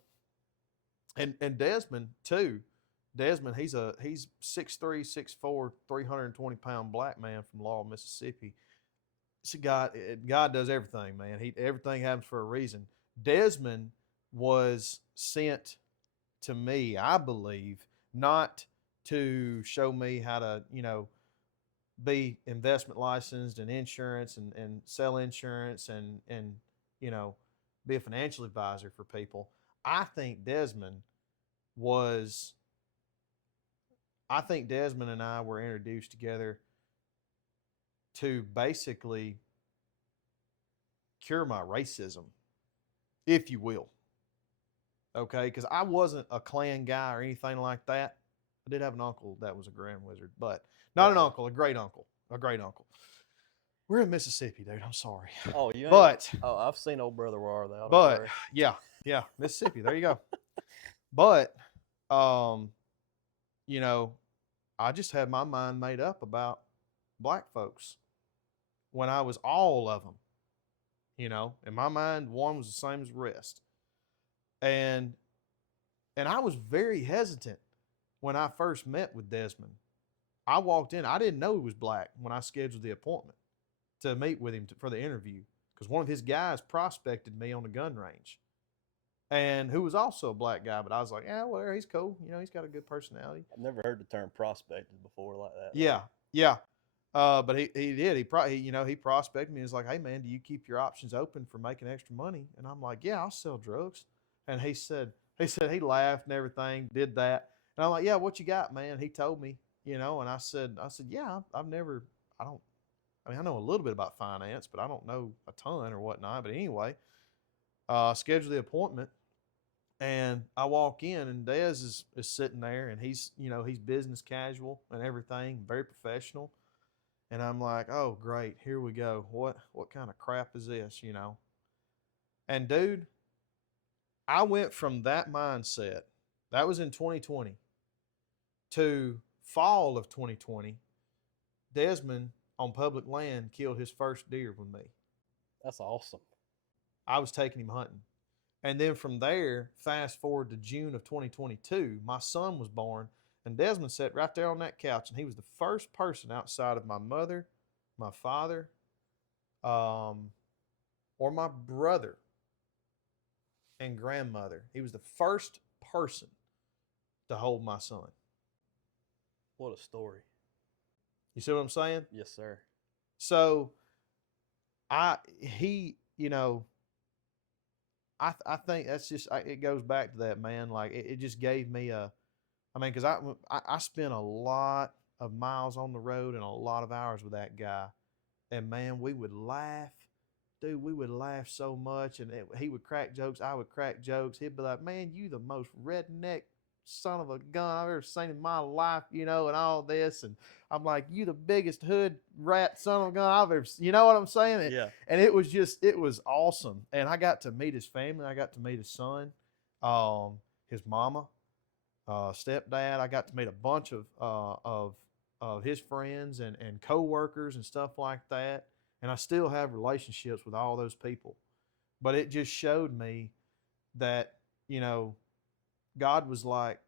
and Desmond too. Desmond, he's 6'3", 6'4", 320-pound black man from Laurel, Mississippi. So God does everything, man. Everything happens for a reason. Desmond was sent to me, I believe, not to show me how to, be investment licensed and insurance and sell insurance and be a financial advisor for people. I think Desmond and I were introduced together to basically cure my racism, if you will. Okay, because I wasn't a Klan guy or anything like that. I did have an uncle that was a Grand Wizard, but not an uncle, a great uncle. We're in Mississippi, dude. I'm sorry. Oh, you ain't. But I've seen old brother War though. But yeah, Mississippi. There you go. But I just had my mind made up about black folks when I was all of them. In my mind, one was the same as the rest. And I was very hesitant when I first met with Desmond. I walked in, I didn't know he was black when I scheduled the appointment to meet with him for the interview, because one of his guys prospected me on the gun range, and who was also a black guy. But I was like, yeah, well, he's cool. He's got a good personality. I've never heard the term prospected before like that. Yeah. But he did. He prospected me. He was like, hey man, do you keep your options open for making extra money? And I'm like, yeah, I'll sell drugs. And he said he laughed and everything, did that. And I'm like, yeah, what you got, man? He told me, and I said, yeah, I know a little bit about finance, but I don't know a ton or whatnot. But anyway, scheduled the appointment, and I walk in, and Dez is sitting there, and he's business casual and everything, very professional. And I'm like, oh, great, here we go. What kind of crap is this, And dude, I went from that mindset, that was in 2020, to fall of 2020, Desmond on public land killed his first deer with me. That's awesome. I was taking him hunting. And then from there, fast forward to June of 2022, my son was born, and Desmond sat right there on that couch, and he was the first person outside of my mother, my father, or my brother and grandmother. He was the first person to hold my son. What a story. You see what I'm saying? Yes, sir. So I think that's just, it goes back to that, man. Like it just gave me because I spent a lot of miles on the road and a lot of hours with that guy, and man, we would laugh. Dude, we would laugh so much, and he would crack jokes. I would crack jokes. He'd be like, man, you the most redneck son of a gun I've ever seen in my life, and all this. And I'm like, you the biggest hood rat son of a gun I've ever, you know what I'm saying? Yeah. And it was awesome. And I got to meet his family. I got to meet his son, his mama, stepdad. I got to meet a bunch of his friends and coworkers and stuff like that. And I still have relationships with all those people. But it just showed me that, God was like,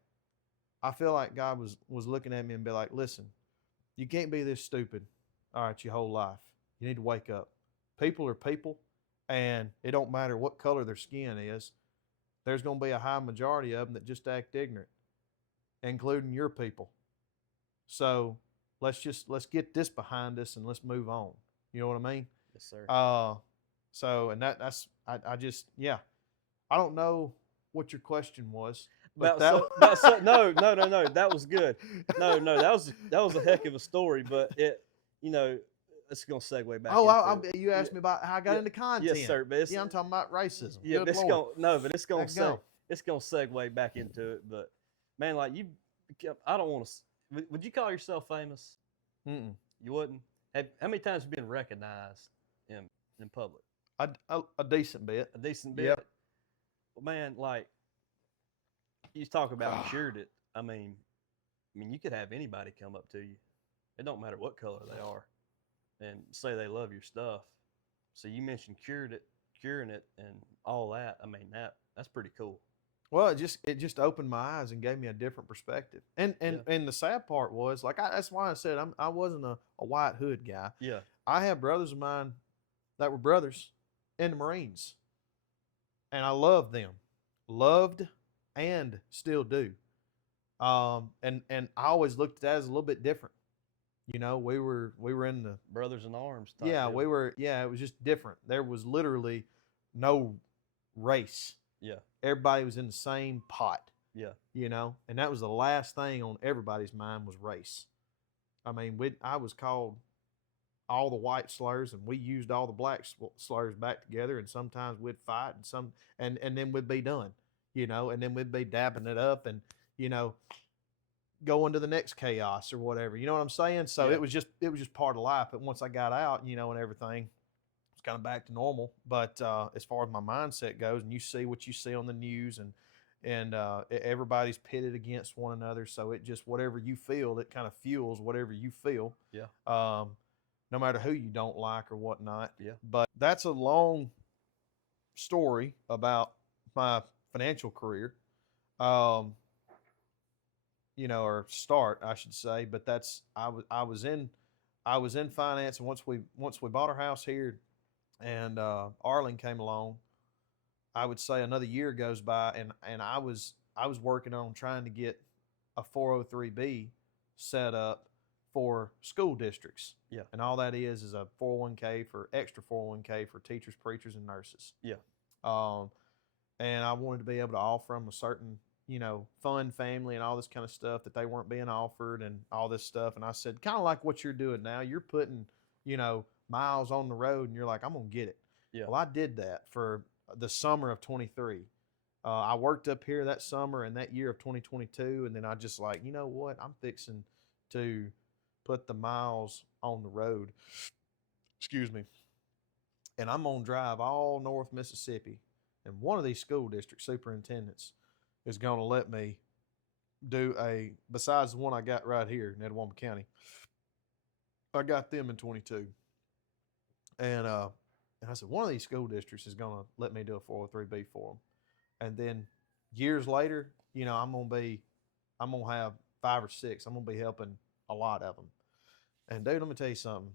I feel like God was looking at me and be like, listen, you can't be this stupid, all right, your whole life. You need to wake up. People are people, and it don't matter what color their skin is. There's going to be a high majority of them that just act ignorant, including your people. So let's get this behind us and let's move on. You know what I mean? Yes, sir. So, and that's, I just, yeah. I don't know what your question was. But No. That was good. No, that was a heck of a story. But it's gonna segue back into it. You asked me about how I got Yeah, into content. yes, sir. But I'm talking about racism. yeah, Good but Lord. it's gonna it's gonna segue back into it. But man, like I don't want to. Would you call yourself famous? Mm-mm. You wouldn't. How many times have you been recognized in public? A decent bit. A decent bit. Yep. Well, man, like you talk about cured it. I mean, you could have anybody come up to you. It don't matter what color they are, and say they love your stuff. So you mentioned curing it, and all that. I mean, that's pretty cool. Well, it just opened my eyes and gave me a different perspective. And the sad part was that's why I said I wasn't a white hood guy. Yeah. I have brothers of mine that were brothers in the Marines, and I loved them, loved and still do. And I always looked at that as a little bit different. We were in the Brothers in arms. Type yeah, deal. we were it was just different. There was literally no race. Yeah. Everybody was in the same pot. Yeah. And that was the last thing on everybody's mind was race. I mean, I was called all the white slurs, and we used all the black slurs back together, and sometimes we'd fight, and then we'd be done, and then we'd be dabbing it up, and go into the next chaos or whatever. You know what I'm saying? So Yeah. it was just part of life. But once I got out, and everything, it's kind of back to normal. But as far as my mindset goes, and you see what you see on the news, and everybody's pitted against one another, so it just whatever you feel, it kind of fuels whatever you feel. Yeah. No matter who you don't like or whatnot. Yeah. But that's a long story about my financial career. Or start, I should say. But I was in finance, and once we bought our house here, and Arlen came along, I would say another year goes by, and I was working on trying to get a 403B set up for school districts. Yeah. And all that is a 401k for extra 401k for teachers, preachers, and nurses. Yeah. And I wanted to be able to offer them a certain fun family and all this kind of stuff that they weren't being offered and all this stuff. And I said, kind of like what you're doing now, you're putting, miles on the road, and you're like, I'm going to get it. Yeah. Well, I did that for the summer of 23. I worked up here that summer and that year of 2022. And then I just like, you know what? I'm fixing to put the miles on the road. Excuse me. And I'm going to drive all North Mississippi. And one of these school district superintendents is going to let me do besides the one I got right here in Edwina County. I got them in 22. And I said, one of these school districts is going to let me do a 403B for them. And then years later, I'm going to have 5 or 6. I'm going to be helping a lot of them. And dude, let me tell you something.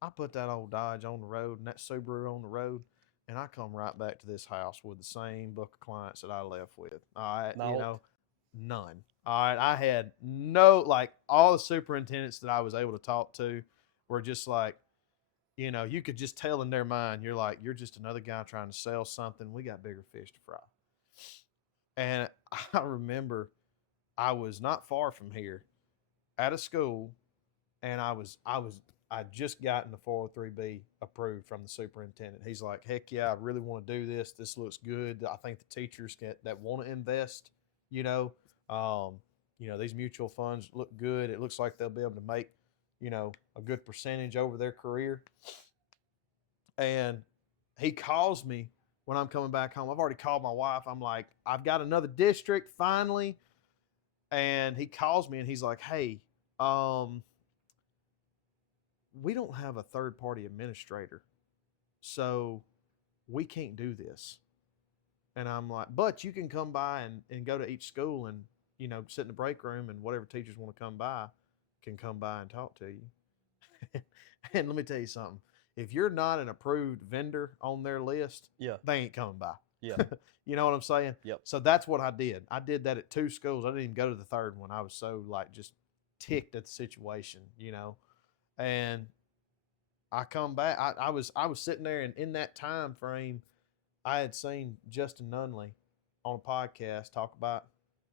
I put that old Dodge on the road and that Subaru on the road, and I come right back to this house with the same book of clients that I left with. All right, none. All right, I had all the superintendents that I was able to talk to were just like, you could just tell in their mind, you're just another guy trying to sell something. We got bigger fish to fry. And I remember I was not far from here at a school, and I just gotten the 403B approved from the superintendent. He's like, heck yeah, I really want to do this. This looks good. I think the teachers that want to invest, these mutual funds look good. It looks like they'll be able to make, a good percentage over their career. And he calls me when I'm coming back home. I've already called my wife. I'm like, I've got another district finally. And he calls me and he's like, hey, we don't have a third-party administrator, so we can't do this. And I'm like, but you can come by and go to each school and, sit in the break room, and whatever teachers want to come by can come by and talk to you. And let me tell you something. If you're not an approved vendor on their list, they ain't coming by. Yeah. You know what I'm saying? Yep. So that's what I did. I did that at 2 schools. I didn't even go to the third one. I was so just ticked at the situation, And I come back. I was sitting there, and in that time frame, I had seen Justin Nunley on a podcast talk about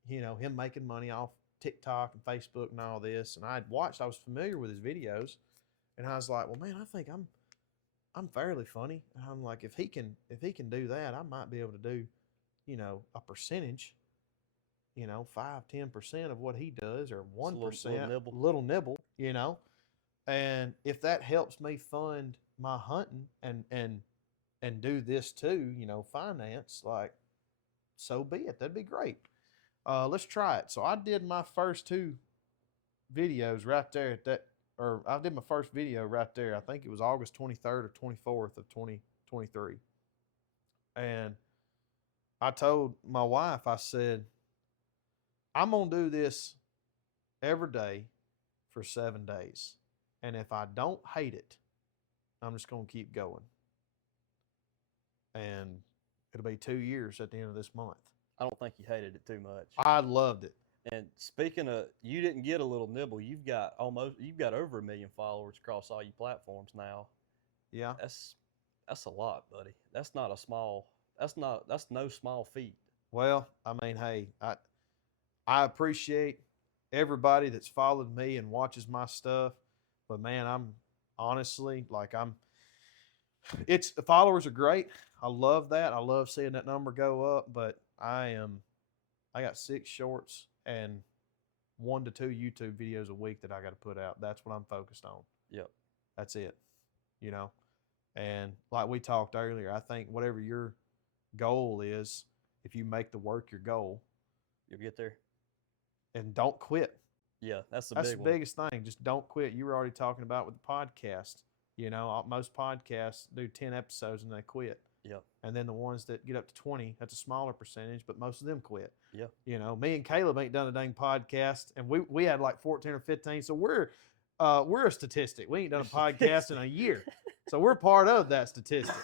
him making money off TikTok and Facebook and all this. And I was familiar with his videos, and I was like, well, man, I think I'm fairly funny. And I'm like, if he can do that, I might be able to do, a percentage, 5-10% of what he does, or 1%, little nibble, And if that helps me fund my hunting and do this too, finance, like, so be it. That'd be great. Let's try it. So I did my first 2 videos right there I did my first video right there. I think it was August 23rd or 24th of 2023. And I told my wife, I said, I'm going to do this every day for 7 days. And if I don't hate it, I'm just going to keep going. And it'll be 2 years at the end of this month. I don't think you hated it too much. I loved it. And speaking of, you didn't get a little nibble. You've got over 1 million followers across all your platforms now. Yeah. That's a lot, buddy. That's no small feat. Well, I mean, hey, I appreciate everybody that's followed me and watches my stuff. But man, I'm honestly, like, the followers are great. I love that. I love seeing that number go up, but I got 6 shorts and 1 to 2 YouTube videos a week that I got to put out. That's what I'm focused on. Yep. That's it. And like we talked earlier, I think whatever your goal is, if you make the work your goal, you'll get there. And don't quit. Yeah, that's the biggest thing. Just don't quit. You were already talking about with the podcast. Most podcasts do 10 episodes and they quit. Yeah. And then the ones that get up to 20, that's a smaller percentage, but most of them quit. Yeah. Me and Caleb ain't done a dang podcast, and we had like 14 or 15. So we're a statistic. We ain't done a podcast in a year. So we're part of that statistic,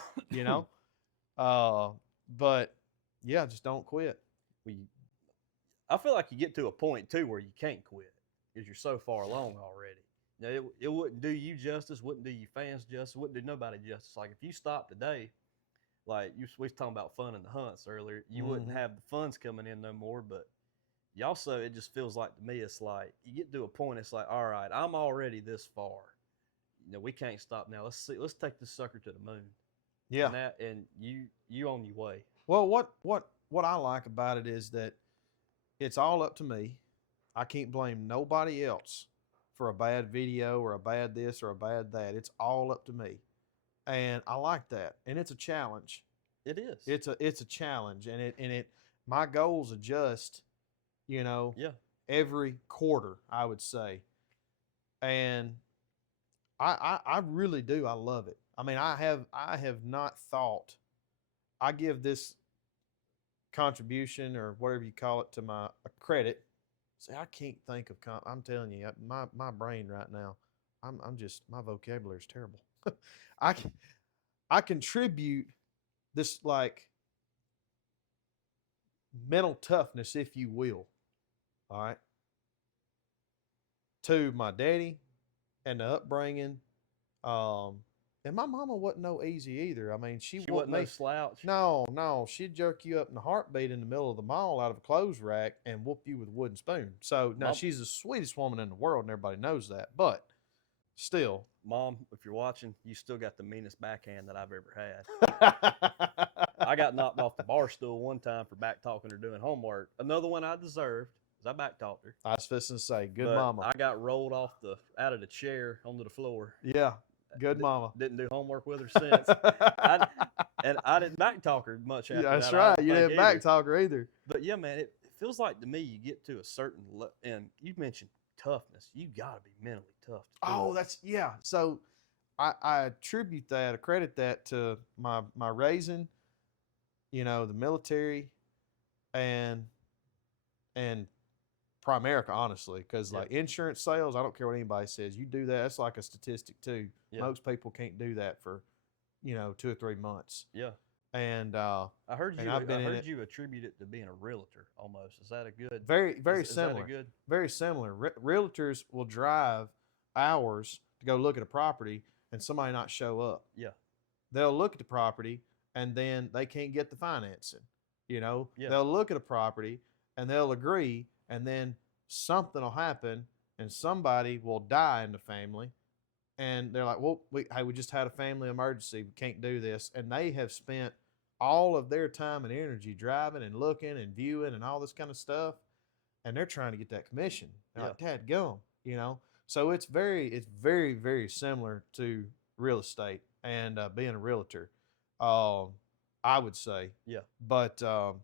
But yeah, just don't quit. I feel like you get to a point too where you can't quit because you're so far along already. It wouldn't do you justice, wouldn't do you fans justice, wouldn't do nobody justice. Like if you stop today, like we was talking about fun in the hunts earlier, you wouldn't have the funds coming in no more. But you also, it just feels like to me, it's like you get to a point, it's like, all right, I'm already this far. We can't stop now. Let's take this sucker to the moon. Yeah. And you on your way. Well, what I like about it is that it's all up to me. I can't blame nobody else for a bad video or a bad this or a bad that. It's all up to me. And I like that. And it's a challenge. It is. It's a challenge. And my goals adjust, every quarter, I would say. And I really do. I love it. I mean, I have not thought, I give this contribution or whatever you call it to my credit. See, I can't think of, I'm telling you, my brain right now, I'm just, my vocabulary is terrible. I contribute this like mental toughness, if you will, all right, to my daddy and the upbringing. And my mama wasn't no easy either. I mean, she wasn't no slouch. No, she'd jerk you up in a heartbeat in the middle of the mall out of a clothes rack and whoop you with a wooden spoon. So now she's the sweetest woman in the world, and everybody knows that. But still, Mom, if you're watching, you still got the meanest backhand that I've ever had. I got knocked off the bar stool one time for back talking or doing homework. Another one I deserved because I back talked her. I was fixing to say, good mama. I got rolled out of the chair onto the floor. Yeah. Good mama. Didn't do homework with her since. I didn't back talk her much after that. That's right. You didn't back talk her either. But yeah, man, it feels like to me you get to a certain and you mentioned toughness. You got to be mentally tough. Yeah. So I attribute that, I credit that to my raising, the military and Primerica, honestly, because like insurance sales, I don't care what anybody says. You do that, that's like a statistic too. Yeah. Most people can't do that for, 2 or 3 months. Yeah. And I heard you attribute it to being a realtor almost. Is that a good? Very similar. Is that a good? Very similar. Realtors will drive hours to go look at a property and somebody not show up. Yeah. They'll look at the property and then they can't get the financing. Yeah. They'll look at a property and they'll agree, and then something will happen, and somebody will die in the family, and they're like, well, we just had a family emergency. We can't do this. And they have spent all of their time and energy driving and looking and viewing and all this kind of stuff, and they're trying to get that commission. They're like, Dad, go, So it's very, very similar to real estate and being a realtor. I would say, Yeah. But all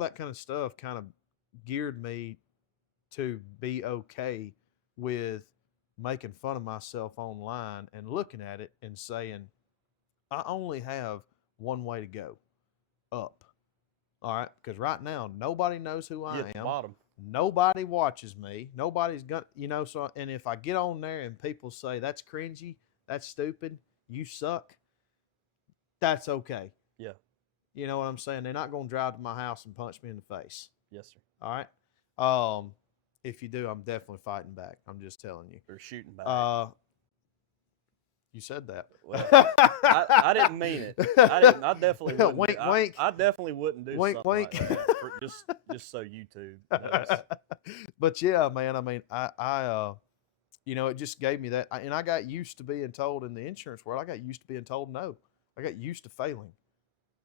that kind of stuff kind of geared me to be okay with making fun of myself online and looking at it and saying, I only have one way to go, up. All right, because right now nobody knows who I am. Bottom. Nobody watches me. Nobody's gonna, so. And if I get on there and people say that's cringy, that's stupid, you suck, that's okay. Yeah. You know what I'm saying? They're not gonna drive to my house and punch me in the face. Yes, sir. All right. If you do, I'm definitely fighting back. I'm just telling you. Or shooting back. You said that. Well, I didn't mean it. I definitely wouldn't. Wink, wink. I definitely wouldn't do wink, something wink. like that. Just so YouTube knows. But yeah, man. I mean, I it just gave me that, and I got used to being told in the insurance world. I got used to being told no. I got used to failing.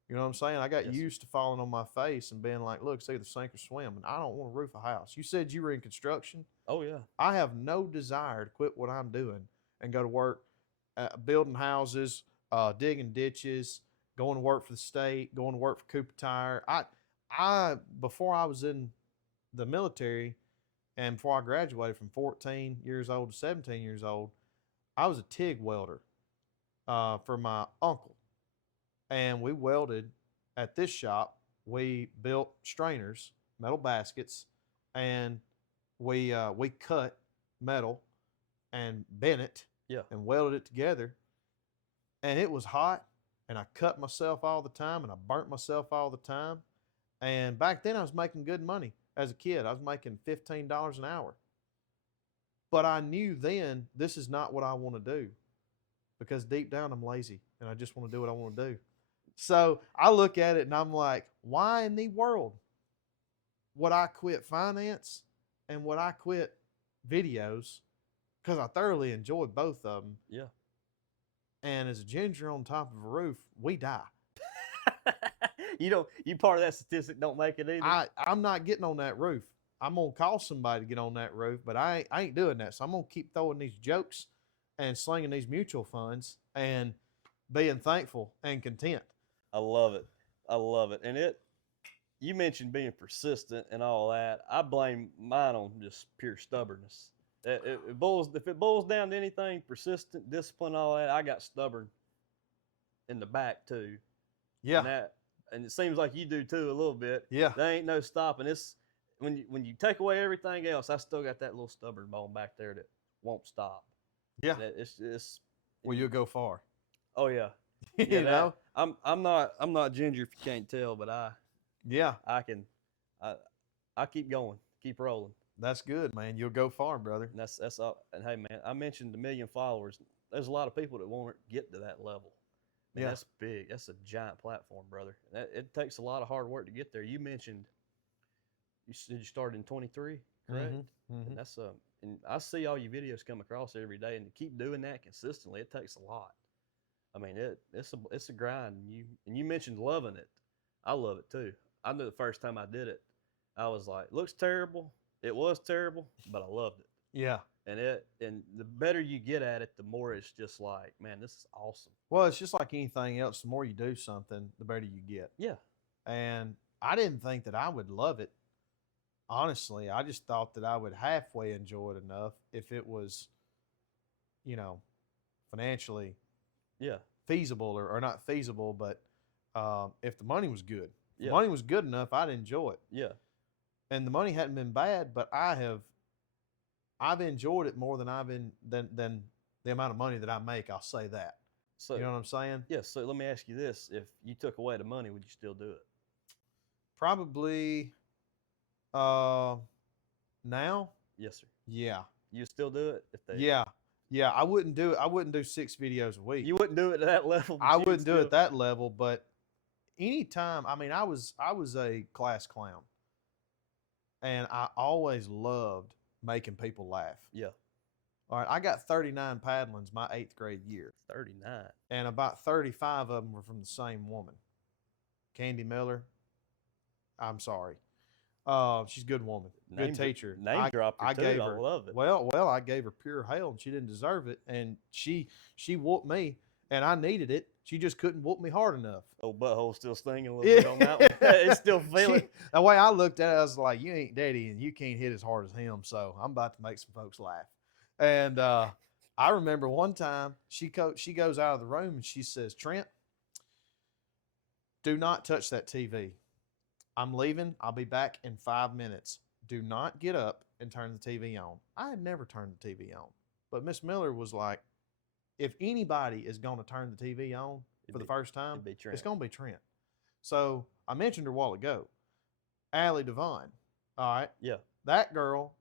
You know what I'm saying? I got used to falling on my face and being like, look, it's either sink or swim, and I don't want to roof a house. You said you were in construction. Oh, yeah. I have no desire to quit what I'm doing and go to work building houses, digging ditches, going to work for the state, going to work for Cooper Tire. I before I was in the military and before I graduated from 14 years old to 17 years old, I was a TIG welder for my uncle. And we welded at this shop. We built strainers, metal baskets, and we cut metal and bent it and welded it together. And it was hot, and I cut myself all the time, and I burnt myself all the time. And back then I was making good money as a kid. I was making $15 an hour. But I knew then this is not what I want to do, because deep down I'm lazy and I just want to do what I want to do. So I look at it and I'm like, why in the world would I quit finance and would I quit videos? Because I thoroughly enjoyed both of them. Yeah. And as a ginger on top of a roof, we die. You part of that statistic don't make it either. I'm not getting on that roof. I'm going to call somebody to get on that roof, but I ain't doing that. So I'm going to keep throwing these jokes and slinging these mutual funds and being thankful and content. I love it. And you mentioned being persistent and all that. I blame mine on just pure stubbornness. If it boils down to anything, persistent, discipline, all that, I got stubborn in the back too. Yeah. And it seems like you do too a little bit. Yeah. There ain't no stopping. It's when you take away everything else, I still got that little stubborn bone back there that won't stop. Yeah. It's well, you'll go far. Oh yeah. You know? I'm not ginger if you can't tell, but I keep going, keep rolling. That's good, man. You'll go far, brother. And that's all. And hey, man, I mentioned 1 million followers. There's a lot of people that won't get to that level. Man, that's big. That's a giant platform, brother. It takes a lot of hard work to get there. You mentioned you said you started in 23, correct? Mm-hmm. And that's and I see all your videos come across every day, and to keep doing that consistently, it takes a lot. I mean, it's a grind. And you mentioned loving it. I love it too. I knew the first time I did it, I was like, looks terrible. It was terrible, but I loved it. Yeah. And the better you get at it, the more it's just like, man, this is awesome. Well, it's just like anything else. The more you do something, the better you get. Yeah. And I didn't think that I would love it. Honestly, I just thought that I would halfway enjoy it enough if it was, financially feasible or not feasible, but if the money was good. If the money was good enough, I'd enjoy it. Yeah. And the money hadn't been bad, but I've enjoyed it more than than the amount of money that I make. I'll say that. So you know what I'm saying? Yeah. So let me ask you this: if you took away the money, would you still do it? Probably. Now? Yes, sir. Yeah. You still do it if they? Yeah. I wouldn't do it. I wouldn't do 6 videos a week. You wouldn't do it at that level. I wouldn't do it at that level, but anytime. I mean, I was a class clown. And I always loved making people laugh. Yeah. All right, I got 39 paddlings my 8th grade year. 39. And about 35 of them were from the same woman. Candy Miller, I'm sorry. She's a good woman, good teacher. Name dropper I too. gave I her, love it. well, I gave her pure hell, and she didn't deserve it. And she whooped me, and I needed it. She just couldn't whoop me hard enough. Oh, butthole's still stinging a little bit on that one. It's still feeling. The way I looked at it, I was like, "You ain't daddy, and you can't hit as hard as him." So I'm about to make some folks laugh. And I remember one time she goes out of the room and she says, "Trent, do not touch that TV. I'm leaving. I'll be back in 5 minutes. Do not get up and turn the TV on." I had never turned the TV on. But Miss Miller was like, if anybody is going to turn the TV on for the first time, it's going to be Trent. So I mentioned her a while ago. Allie Devine. All right. Yeah. That girl,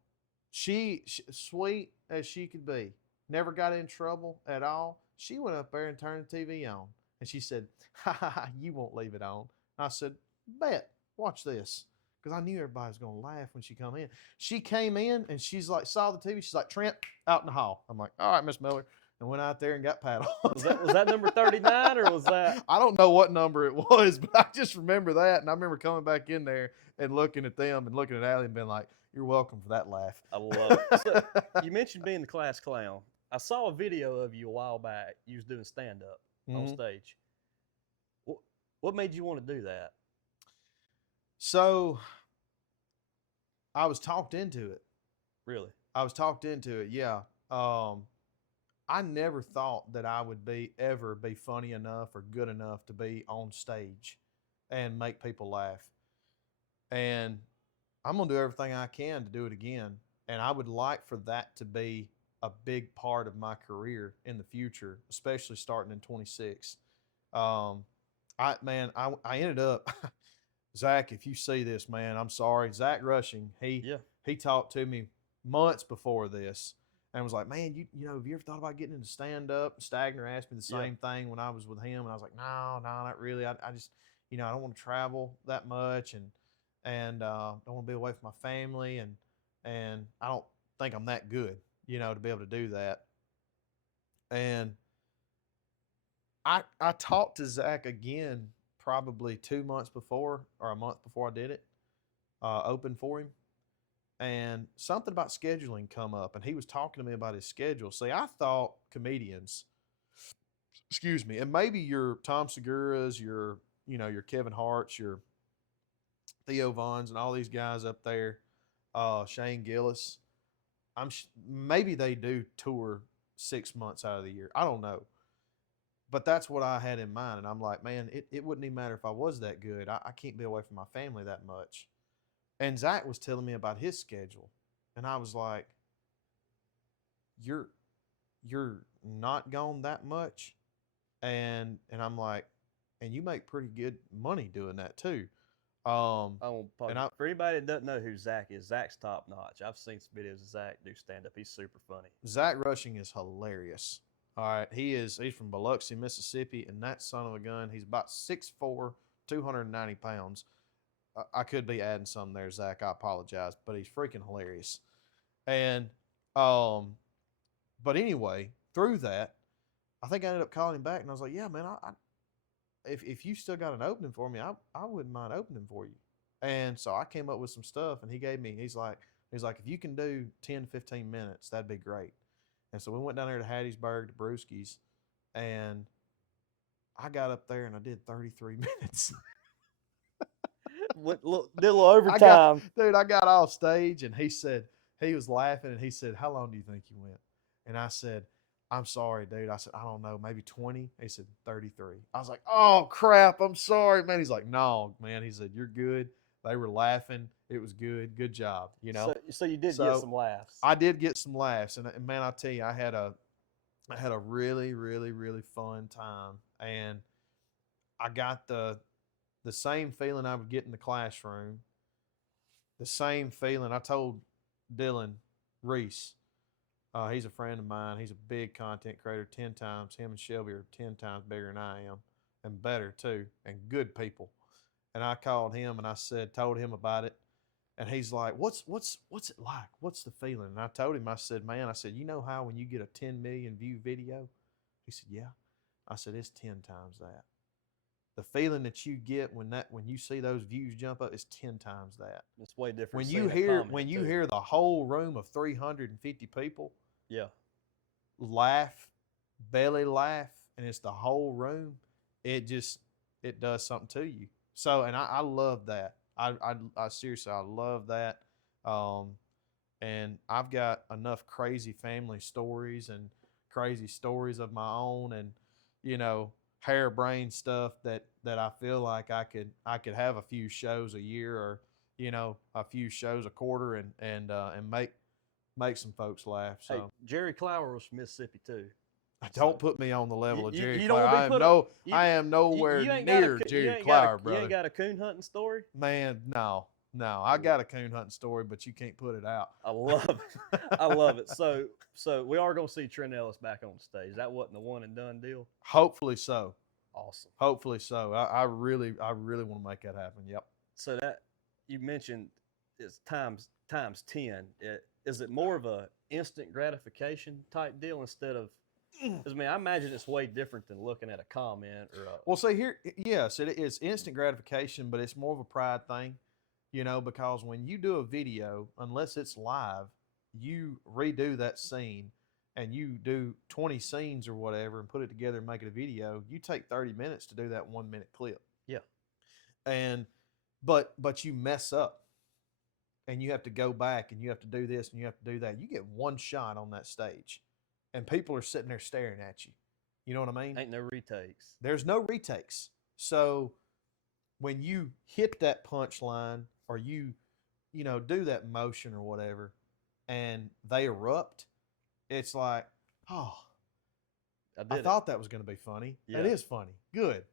she sweet as she could be. Never got in trouble at all. She went up there and turned the TV on. And she said, "Ha ha ha, you won't leave it on." And I said, "Bet. Watch this." Because I knew everybody was going to laugh when she come in. She came in and she's like, saw the TV. She's like, "Trent, out in the hall." I'm like, "All right, Miss Miller." And went out there and got paddled. Was that number 39 or was that? I don't know what number it was, but I just remember that. And I remember coming back in there and looking at them and looking at Allie and being like, "You're welcome for that laugh." I love it. So, you mentioned being the class clown. I saw a video of you a while back. You was doing stand-up on stage. What made you want to do that? So I was talked into it. Really? I was talked into it, yeah. I never thought that I would ever be funny enough or good enough to be on stage and make people laugh. And I'm going to do everything I can to do it again. And I would like for that to be a big part of my career in the future, especially starting in 26. I ended up, Zach, if you see this, man, I'm sorry. Zach Rushing, he talked to me months before this and was like, "Man, you know, have you ever thought about getting into stand-up?" Stagner asked me the same thing when I was with him, and I was like, no, not really. I just, I don't want to travel that much, and don't want to be away from my family, and I don't think I'm that good, to be able to do that. And I talked to Zach again probably 2 months before, or a month before I did it, open for him. And something about scheduling come up, and he was talking to me about his schedule. See, I thought comedians, and maybe your Tom Segura's, your Kevin Hart's, your Theo Vons, and all these guys up there, Shane Gillis, maybe they do tour 6 months out of the year. I don't know. But that's what I had in mind. And I'm like, man, it wouldn't even matter if I was that good. I can't be away from my family that much. And Zach was telling me about his schedule. And I was like, you're not gone that much? And I'm like, and you make pretty good money doing that too. For anybody that doesn't know who Zach is, Zach's top notch. I've seen some videos of Zach do stand-up. He's super funny. Zach Rushing is hilarious. All right, he's from Biloxi, Mississippi, and that son of a gun, he's about 6'4", 290 pounds. I could be adding some there, Zach. I apologize, but he's freaking hilarious. And, but anyway, through that, I think I ended up calling him back, and I was like, "Yeah, man, if you still got an opening for me, I wouldn't mind opening for you." And so I came up with some stuff, and he's like, "If you can do 10, 15 minutes, that'd be great." And so we went down there to Hattiesburg, to Brewski's, and I got up there and I did 33 minutes. Did a little overtime. I got off stage, and he was laughing, and he said, "How long do you think you went?" And I said, "I'm sorry, dude." I said, "I don't know, maybe 20. He said, 33. I was like, "Oh, crap, I'm sorry, man." He's like, "No, man." He said, "You're good." They were laughing. It was good. Good job, So you did get some laughs. I did get some laughs, and man, I tell you, I had a really, really, really fun time, and I got the same feeling I would get in the classroom. The same feeling. I told Dylan Reese, he's a friend of mine. He's a big content creator, 10 times. Him and Shelby are 10 times bigger than I am, and better too, and good people. And I called him and told him about it. And he's like, what's it like? What's the feeling? And I told him, I said, man, I said, you know how when you get a 10 million view video? He said, yeah. I said, it's 10 times that. The feeling that you get when you see those views jump up is 10 times that. It's way different. When you hear the whole room of 350 people, yeah, laugh, belly laugh, and it's the whole room, it does something to you. So, and I love that. I seriously, I love that. And I've got enough crazy family stories and crazy stories of my own, and harebrained stuff that I feel like I could have a few shows a year, or a few shows a quarter, and make some folks laugh. So hey, Jerry Clower was from Mississippi too. Don't put me on the level of Jerry you Clower. I am nowhere near Jerry Clower, brother. You ain't got a coon hunting story? Man, no. I got a coon hunting story, but you can't put it out. I love it. I love it. So we are going to see Trent Ellis back on stage. That wasn't the one and done deal? Hopefully so. Awesome. Hopefully so. I really want to make that happen. Yep. So that you mentioned is times 10. Is it more of a instant gratification type deal instead of? Because I imagine it's way different than looking at a comment or. Well, see here, yes, it's instant gratification, but it's more of a pride thing, because when you do a video, unless it's live, you redo that scene, and you do 20 scenes or whatever and put it together and make it a video. You take 30 minutes to do that 1 minute clip. Yeah. And but you mess up, and you have to go back, and you have to do this, and you have to do that. You get one shot on that stage, and people are sitting there staring at you. You know what I mean? Ain't no retakes. There's no retakes. So when you hit that punchline, or you do that motion or whatever, and they erupt, it's like, oh, I thought that was going to be funny. Yeah. It is funny. Good.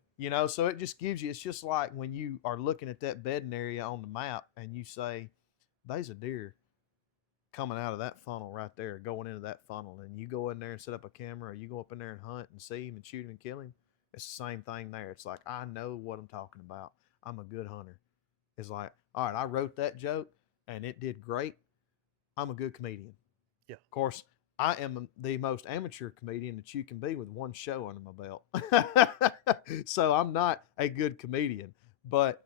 So it just gives you, it's just like when you are looking at that bedding area on the map, and you say, there's a deer coming out of that funnel right there, going into that funnel, and you go in there and set up a camera, or you go up in there and hunt and see him and shoot him and kill him. It's the same thing there. It's like, I know what I'm talking about. I'm a good hunter. It's like, all right, I wrote that joke and it did great. I'm a good comedian. Yeah. Of course, I am the most amateur comedian that you can be with one show under my belt. So I'm not a good comedian. But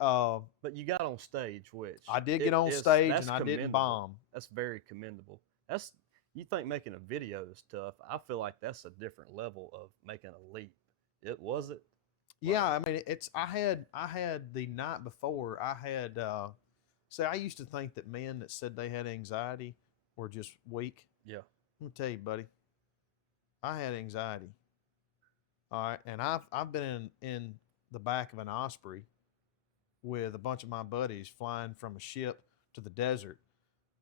you got on stage, which I did get on stage, and I didn't bomb. That's very commendable. You think making a video is tough. I feel like that's a different level of making a leap. It was it? Yeah, I mean, I had the night before, I had I used to think that men that said they had anxiety were just weak. Yeah. Let me tell you, buddy, I had anxiety. All right, and I've been in the back of an Osprey with a bunch of my buddies flying from a ship to the desert,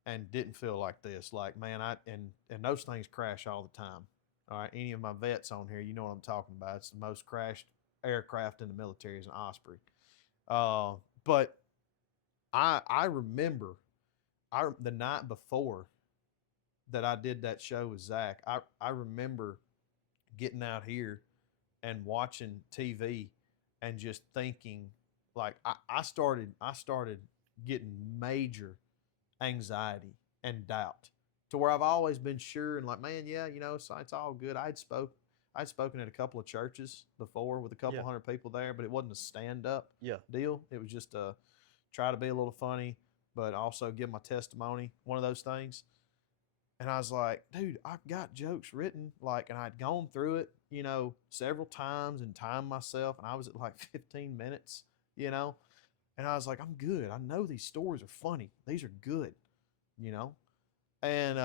and didn't feel like this. Like, man, and those things crash all the time. All right, any of my vets on here, you know what I'm talking about. It's the most crashed aircraft in the military is an Osprey. But I remember the night before that I did that show with Zach, I remember getting out here and watching TV and just thinking, like, I started getting major anxiety and doubt, to where I've always been sure and like, man, yeah, it's all good. I'd spoken at a couple of churches before with a couple hundred people there, but it wasn't a stand-up deal. It was just try to be a little funny, but also give my testimony, one of those things. And I was like, dude, I've got jokes written, like, and I'd gone through it, several times and timed myself, and I was at like 15 minutes, and I was like, I'm good. I know these stories are funny. These are good, and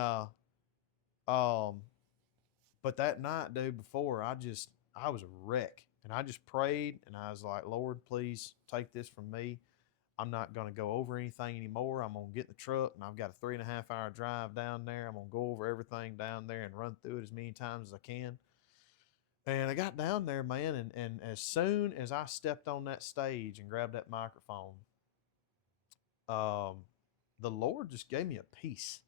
but that night, dude, before, I was a wreck, and I just prayed, and I was like, Lord, please take this from me. I'm not going to go over anything anymore. I'm going to get in the truck, and I've got a 3.5 hour drive down there. I'm going to go over everything down there and run through it as many times as I can. And I got down there, man, and as soon as I stepped on that stage and grabbed that microphone, the Lord just gave me a peace.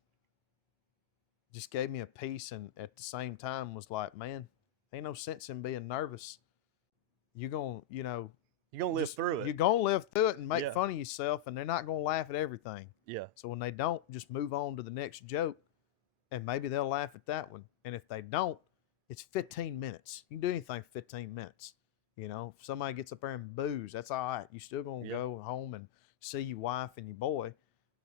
Just gave me a peace, and at the same time was like, man, ain't no sense in being nervous. You're going, You're gonna live through it. You're gonna live through it and make fun of yourself, and they're not gonna laugh at everything. Yeah. So when they don't, just move on to the next joke, and maybe they'll laugh at that one. And if they don't, it's 15 minutes. You can do anything for 15 minutes. You know, if somebody gets up there and boos, that's all right. You still gonna go home and see your wife and your boy,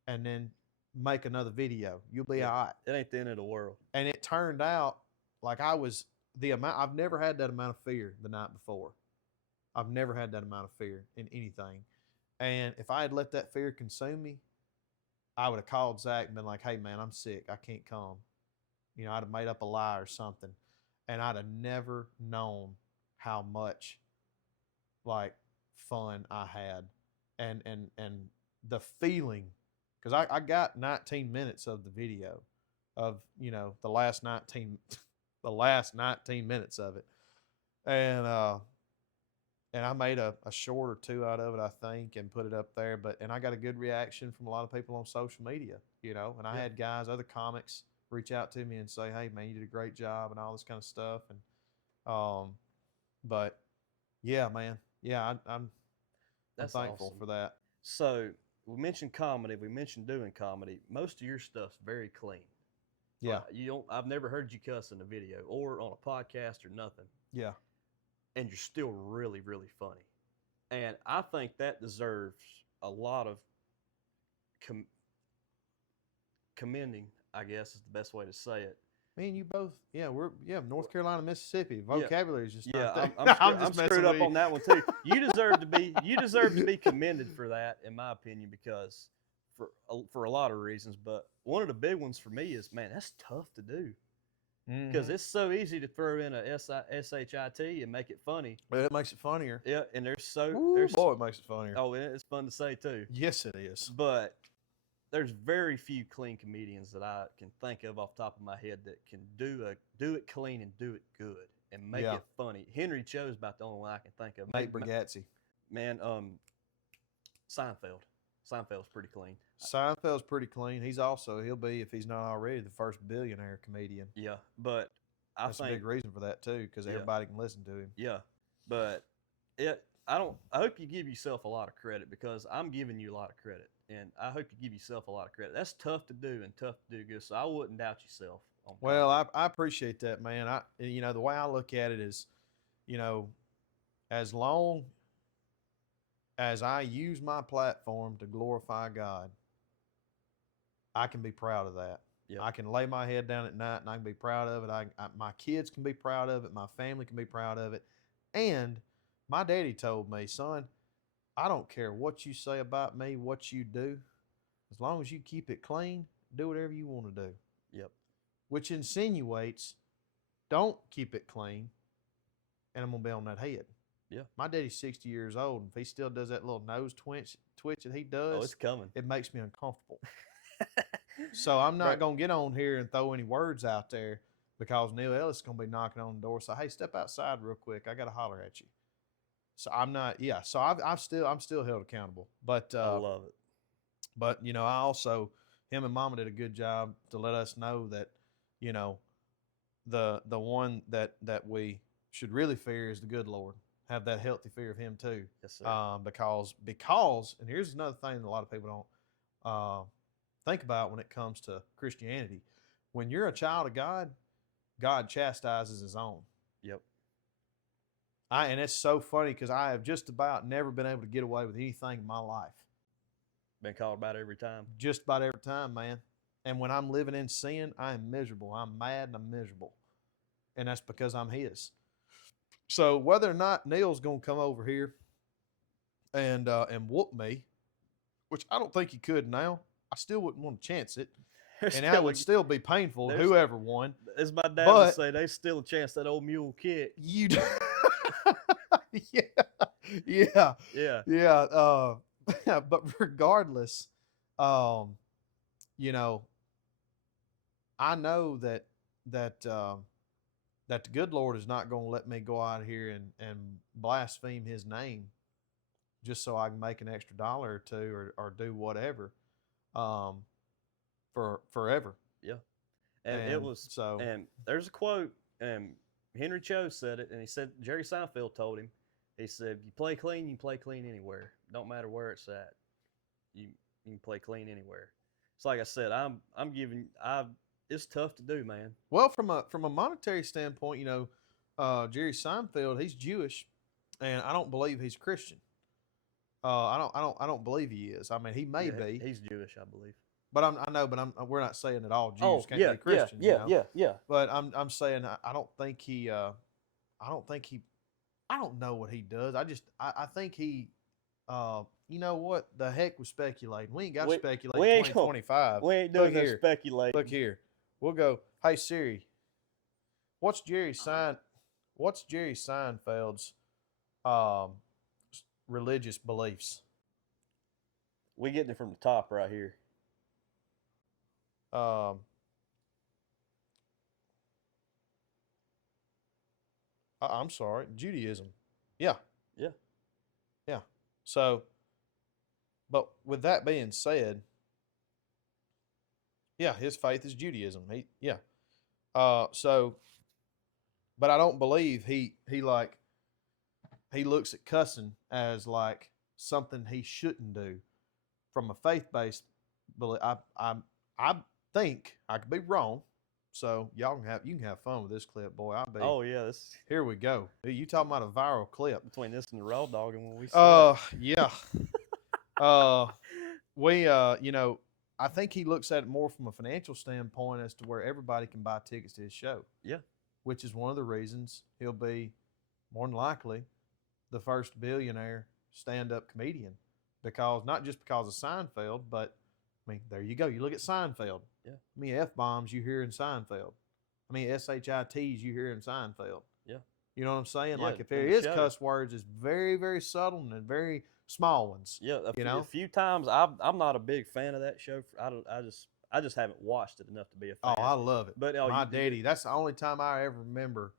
and then make another video. You'll be all right. It ain't the end of the world. And it turned out like I've never had that amount of fear the night before. I've never had that amount of fear in anything. And if I had let that fear consume me, I would have called Zach and been like, hey, man, I'm sick. I can't come. You know, I'd have made up a lie or something. And I'd have never known how much, like, fun I had. And the feeling, because I got 19 minutes of the video of, you know, the last 19 minutes of it. And I made a short or two out of it, I think, and put it up there. And I got a good reaction from a lot of people on social media, you know. And I had guys, other comics, reach out to me and say, "Hey, man, you did a great job," and all this kind of stuff. And but yeah, man, yeah, I'm thankful awesome for that. So we mentioned comedy. We mentioned doing comedy. Most of your stuff's very clean. Yeah, I've never heard you cuss in a video or on a podcast or nothing. Yeah. And you're still really, really funny. And I think that deserves a lot of commending, I guess is the best way to say it. Me and you both, North Carolina, Mississippi. Vocabulary is just not there. I'm screwed up on that one too. You deserve to be commended for that, in my opinion, because for a lot of reasons. But one of the big ones for me is, man, that's tough to do. Because it's so easy to throw in a SHIT and make it funny. But it makes it funnier. Yeah, and boy, it makes it funnier. Oh, and it's fun to say too. Yes, it is. But there's very few clean comedians that I can think of off the top of my head that can do it clean and do it good and make it funny. Henry Cho's about the only one I can think of. Nate Bargatze. Man, Seinfeld. Seinfeld's pretty clean. Seinfeld's pretty clean. He'll be, if he's not already, the first billionaire comedian. Yeah, but that's a big reason for that too, because everybody can listen to him. Yeah, but I hope you give yourself a lot of credit, because I'm giving you a lot of credit, and I hope you give yourself a lot of credit. That's tough to do and tough to do good, so I wouldn't doubt yourself. Well, I appreciate that, man. The way I look at it is, as long as I use my platform to glorify God, I can be proud of that. Yep. I can lay my head down at night and I can be proud of it. My kids can be proud of it. My family can be proud of it. And my daddy told me, son, I don't care what you say about me, what you do. As long as you keep it clean, do whatever you want to do. Yep. Which insinuates, don't keep it clean, and I'm going to be on that head. Yeah. My daddy's 60 years old, and if he still does that little nose twitch that he does, it's coming. It makes me uncomfortable. So I'm not going to get on here and throw any words out there, because Neil Ellis is going to be knocking on the door. So, hey, step outside real quick. I got to holler at you. So I'm not, So I'm still held accountable. But I love it. But I also, him and Mama did a good job to let us know that, the one that we should really fear is the good Lord. Have that healthy fear of Him too. Yes, sir. Because, and here's another thing that a lot of people don't think about when it comes to Christianity. When you're a child of God, God chastises His own. Yep. And it's so funny, because I have just about never been able to get away with anything in my life. Been called about every time. Just about every time, man. And when I'm living in sin, I am miserable. I'm mad and I'm miserable. And that's because I'm His. So whether or not Neil's going to come over here and whoop me, which I don't think he could now, I still wouldn't want to chance it. And that would still be painful to whoever won. As my dad would say, there's still a chance that old mule kick. Yeah. Yeah. But regardless, I know that the good Lord is not going to let me go out here and blaspheme His name just so I can make an extra $1 or $2 or do whatever for forever. Yeah. And there's a quote, Henry Cho said it, and he said Jerry Seinfeld told him, He said, "You play clean, you play clean anywhere. Don't matter where it's at. You can play clean anywhere." It's like I said, I'm giving. It's tough to do, man. Well, from a monetary standpoint, Jerry Seinfeld, he's Jewish, and I don't believe he's Christian. I don't believe he is. I mean, he may be. He's Jewish, I believe. But I know, but we're not saying that all Jews Oh, can't be Christian. yeah. But I'm saying I don't think he. I don't know what he does. I think he. You know what? The heck with speculating. We ain't got to speculate. We ain't 2025. We ain't doing no speculating. Look here. We'll go. Hey Siri, what's Jerry Seinfeld's religious beliefs? We getting it from the top right here. I'm sorry, Judaism. Yeah. Yeah. Yeah. So, but with that being said, yeah, his faith is Judaism. So, but I don't believe he looks at cussing as like something he shouldn't do from a faith-based belief. I think I could be wrong. So you can have fun with this clip, boy. Oh yeah, here we go. You talking about a viral clip between this and the raw dog, and when we yeah. I think he looks at it more from a financial standpoint as to where everybody can buy tickets to his show. Yeah. Which is one of the reasons he'll be more than likely the first billionaire stand-up comedian, because not just because of Seinfeld, but I mean, there you go. You look at Seinfeld. Yeah. I mean, F-bombs you hear in Seinfeld. I mean, SHITs you hear in Seinfeld. Yeah. You know what I'm saying? Yeah, like if there is cuss words, it's very, very subtle and very small ones. Yeah. A few times I'm not a big fan of that show. I just haven't watched it enough to be a fan. Oh, I love it. But my daddy, that's the only time I ever remember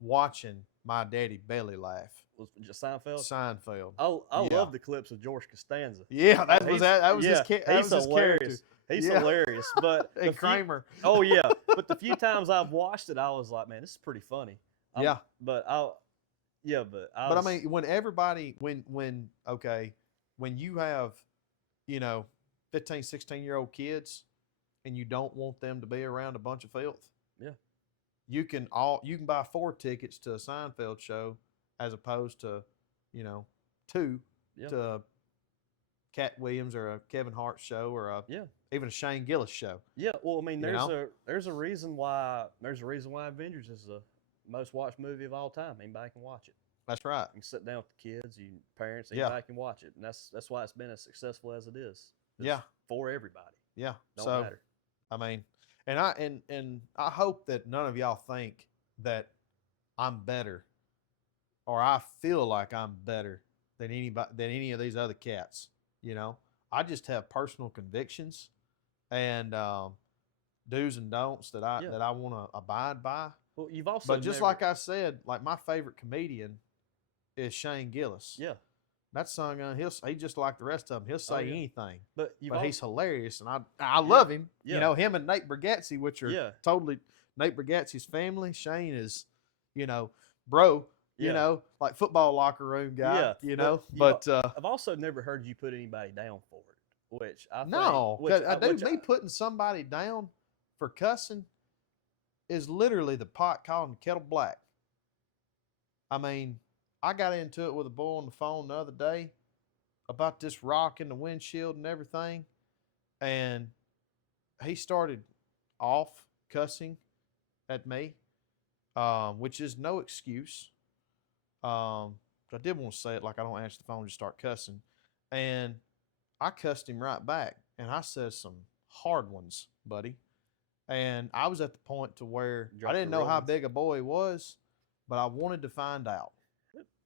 watching my daddy belly laugh. Was just Seinfeld? Seinfeld. I love the clips of George Costanza. Yeah, that was his character. He's hilarious. But and Kramer. Oh yeah. But the few times I've watched it, I was like, man, this is pretty funny. But I mean, when everybody when you have, 15, 16-year-old kids and you don't want them to be around a bunch of filth. Yeah. You can buy 4 tickets to a Seinfeld show as opposed to, 2 to Cat Williams or a Kevin Hart show or even a Shane Gillis show. Yeah, well, I mean, there's a reason why Avengers is the most watched movie of all time. Anybody can watch it. That's right. You can sit down with the kids, you parents, anybody can watch it, and that's why it's been as successful as it is. It's for everybody. Yeah, don't matter. I mean, and I hope that none of y'all think that I'm better, or I feel like I'm better than any of these other cats. I just have personal convictions and do's and don'ts that I want to abide by. Well, you've also like I said, like my favorite comedian is Shane Gillis. Yeah. That son, he just like the rest of them. He'll say anything, but he's hilarious, and I love him. Yeah. Him and Nate Bargatze, which are totally Nate Bargatze's family. Shane is, bro. Like football locker room guy. But I've also never heard you put anybody down for it, which I think me putting somebody down for cussing is literally the pot calling the kettle black. I mean, I got into it with a boy on the phone the other day about this rock in the windshield and everything. And he started off cussing at me, which is no excuse. I did want to say it like I don't answer the phone and just start cussing. And I cussed him right back. And I said some hard ones, buddy. And I was at the point to where I didn't know how big a boy he was, but I wanted to find out.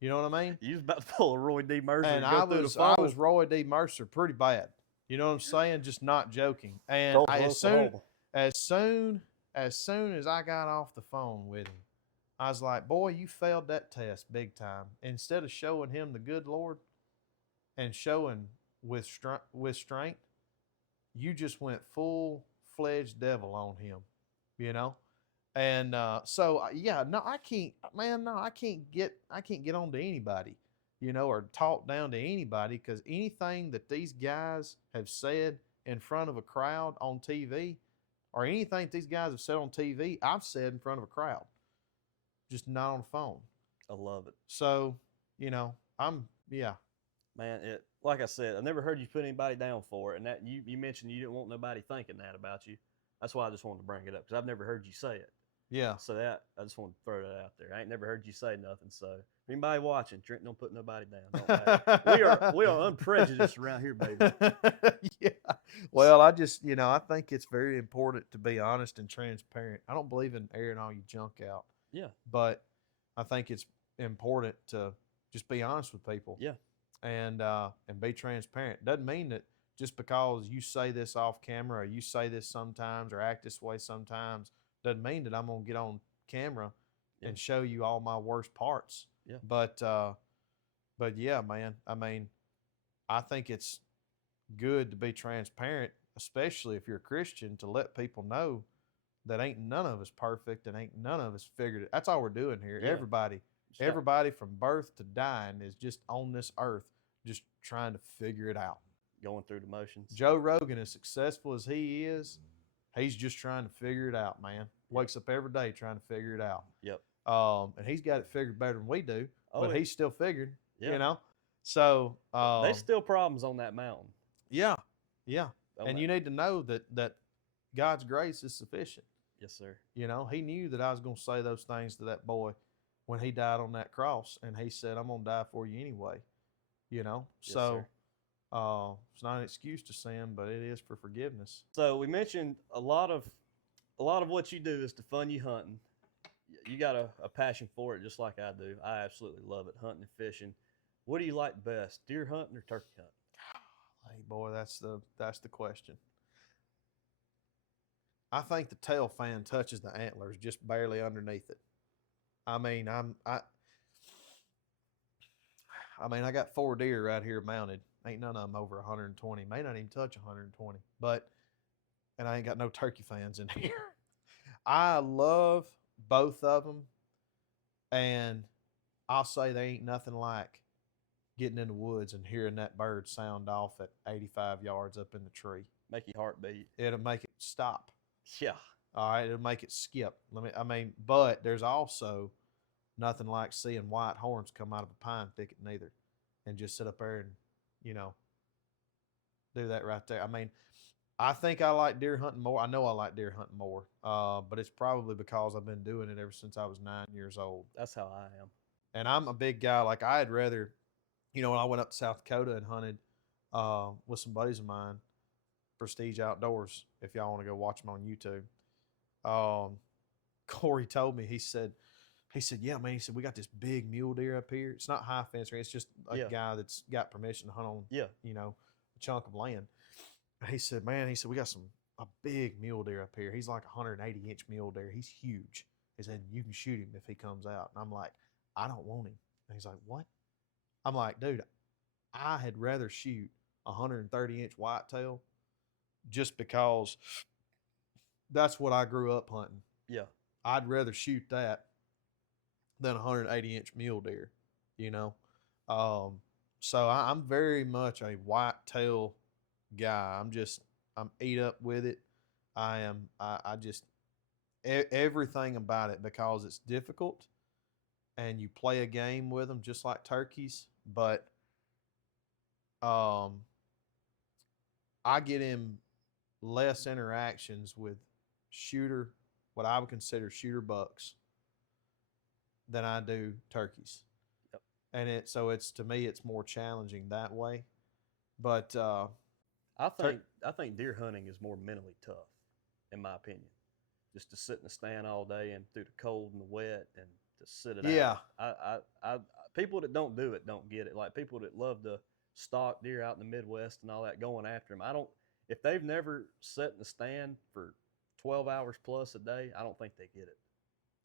You know what I mean? You was about to pull a Roy D. Mercer and I was Roy D. Mercer pretty bad. You know what I'm saying? Just not joking. And as soon as I got off the phone with him, I was like, boy, you failed that test big time. Instead of showing him the good Lord and showing with strength, you just went full-fledged devil on him, And yeah, no, I can't, man, no, I can't get on to anybody, or talk down to anybody, because anything that these guys have said in front of a crowd on TV, or anything that these guys have said on TV, I've said in front of a crowd, just not on the phone. I love it. So, yeah. Man, like I said, I never heard you put anybody down for it, and that you mentioned you didn't want nobody thinking that about you. That's why I just wanted to bring it up, because I've never heard you say it. Yeah. So that I just want to throw that out there. I ain't never heard you say nothing. So anybody watching, Trent don't put nobody down. We are unprejudiced around here, baby. Yeah. Well, I just I think it's very important to be honest and transparent. I don't believe in airing all your junk out. Yeah. But I think it's important to just be honest with people. Yeah. And be transparent. Doesn't mean that just because you say this off camera, or you say this sometimes, or act this way sometimes, doesn't mean that I'm gonna get on camera and show you all my worst parts. Yeah. But yeah, man. I mean, I think it's good to be transparent, especially if you're a Christian, to let people know that ain't none of us perfect and ain't none of us figured it. That's all we're doing here. Yeah. Everybody from birth to dying is just on this earth, just trying to figure it out. Going through the motions. Joe Rogan, as successful as he is, he's just trying to figure it out, man. Wakes up every day trying to figure it out. Yep. And he's got it figured better than we do, but yeah. he's still figured, Yeah. So there's still problems on that mountain. Yeah. Yeah. And you need to know that God's grace is sufficient. Yes, sir. He knew that I was going to say those things to that boy when he died on that cross, and he said, "I'm going to die for you anyway." Yes, so it's not an excuse to sin, but it is for forgiveness. So we mentioned a lot of what you do is to fun you hunting. You got a passion for it, just like I do. I absolutely love it, hunting and fishing. What do you like best, deer hunting or turkey hunting? Hey, boy, that's the question. I think the tail fan touches the antlers just barely underneath it. I mean, I got 4 deer right here mounted. Ain't none of them over 120. May not even touch 120. And I ain't got no turkey fans in here. I love both of them, and I'll say they ain't nothing like getting in the woods and hearing that bird sound off at 85 yards up in the tree. Make your heart beat. It'll make it stop. Yeah. All right, it'll make it skip. But there's also nothing like seeing white horns come out of a pine thicket neither, and just sit up there and, do that right there. I mean, I think I like deer hunting more. I know I like deer hunting more, but it's probably because I've been doing it ever since I was 9 years old. That's how I am. And I'm a big guy. Like, I'd rather, when I went up to South Dakota and hunted with some buddies of mine, Prestige Outdoors, if y'all want to go watch them on YouTube. Corey told me, he said, yeah, man, he said, we got this big mule deer up here. It's not high fence, it's just a guy that's got permission to hunt on, a chunk of land. He said, man, we got a big mule deer up here. He's like a 180-inch mule deer. He's huge. He said, you can shoot him if he comes out. And I'm like, I don't want him. And he's like, what? I'm like, dude, I had rather shoot a 130-inch whitetail just because that's what I grew up hunting. Yeah. I'd rather shoot that than a 180-inch mule deer, So I'm very much a whitetail guy. I'm eat up with it. I just everything about it, because it's difficult and you play a game with them just like turkeys, but I get in less interactions with what I would consider shooter bucks, than I do turkeys. Yep. And it's to me, it's more challenging that way. But I think deer hunting is more mentally tough, in my opinion. Just to sit in the stand all day and through the cold and the wet and to sit it out. I people that don't do it don't get it. Like people that love to stalk deer out in the Midwest and all that, going after them. If they've never sat in the stand for 12 hours plus a day, I don't think they get it.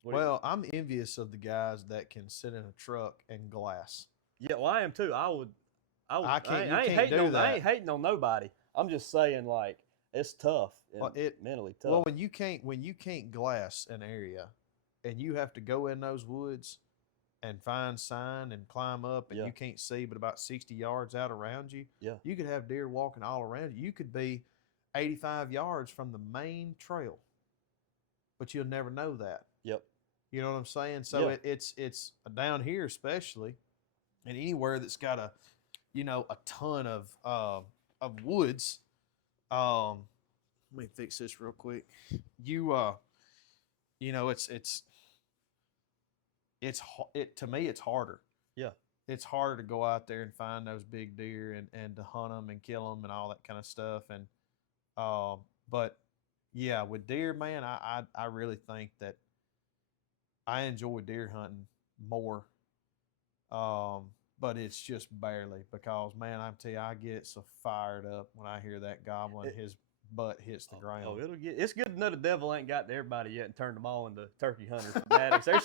Well, I'm envious of the guys that can sit in a truck and glass. Yeah, well, I am too. I ain't ain't hating on nobody. I'm just saying, like, It's tough. Well, Mentally tough. well, when you can't glass an area, and you have to go in those woods and find sign and climb up, and Yeah. you can't see but about 60 yards out around you. Yeah. You could have deer walking all around you. You could be 85 yards from the main trail, but you'll never know that. Yep. You know what I'm saying? So Yeah. it's down here especially, and anywhere that's got a ton of woods. Let me fix this real quick. It's to me it's harder. Yeah. It's harder to go out there and find those big deer and to hunt them and kill them and all that kind of stuff. And but yeah, with deer, man, I really think that I enjoy deer hunting more. But it's just barely because, man, I tell you, I get so fired up when I hear that goblin. His butt hits the ground. Oh, it's good to know the devil ain't got to everybody yet and turned them all into turkey hunter fanatics. There's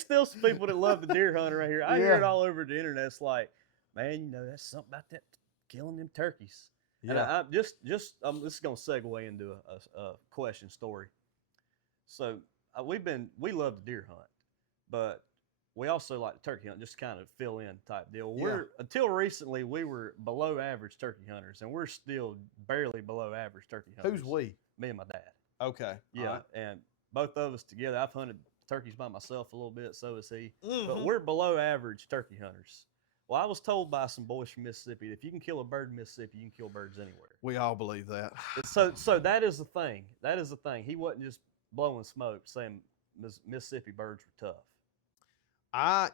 still some people that love the deer hunter right here. I hear it all over the internet. It's like, man, that's something about that killing them turkeys. Yeah. And I'm this is gonna segue into a question story. So we love the deer hunt, but we also like the turkey hunt, just kind of fill in type deal. Until recently we were below average turkey hunters, and we're still barely below average turkey hunters. Who's we? Me and my dad. Okay. Yeah, right. And both of us together. I've hunted turkeys by myself a little bit, so has he. Mm-hmm. But we're below average turkey hunters. Well, I was told by some boys from Mississippi that if you can kill a bird in Mississippi, you can kill birds anywhere. We all believe that. So that is the thing. That is the thing. He wasn't just blowing smoke saying Mississippi birds were tough. I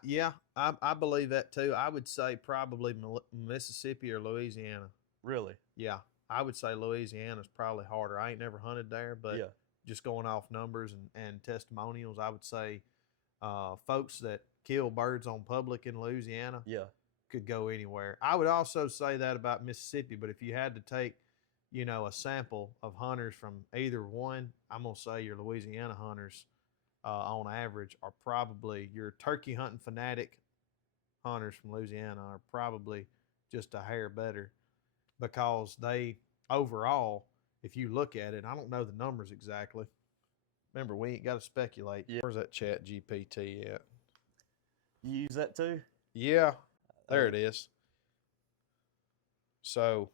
believe that too. I would say probably Mississippi or Louisiana. Really? Yeah, I would say Louisiana's probably harder. I ain't never hunted there, but just going off numbers and testimonials, I would say folks that kill birds on public in Louisiana could go anywhere. I would also say that about Mississippi, but if you had to take, a sample of hunters from either one, I'm going to say your Louisiana hunters on average are probably your turkey hunting fanatic hunters from Louisiana are probably just a hair better because they overall, if you look at it, I don't know the numbers exactly. Remember, we ain't got to speculate. Yeah. Where's that Chat GPT at? You use that too? Yeah, there it is. So,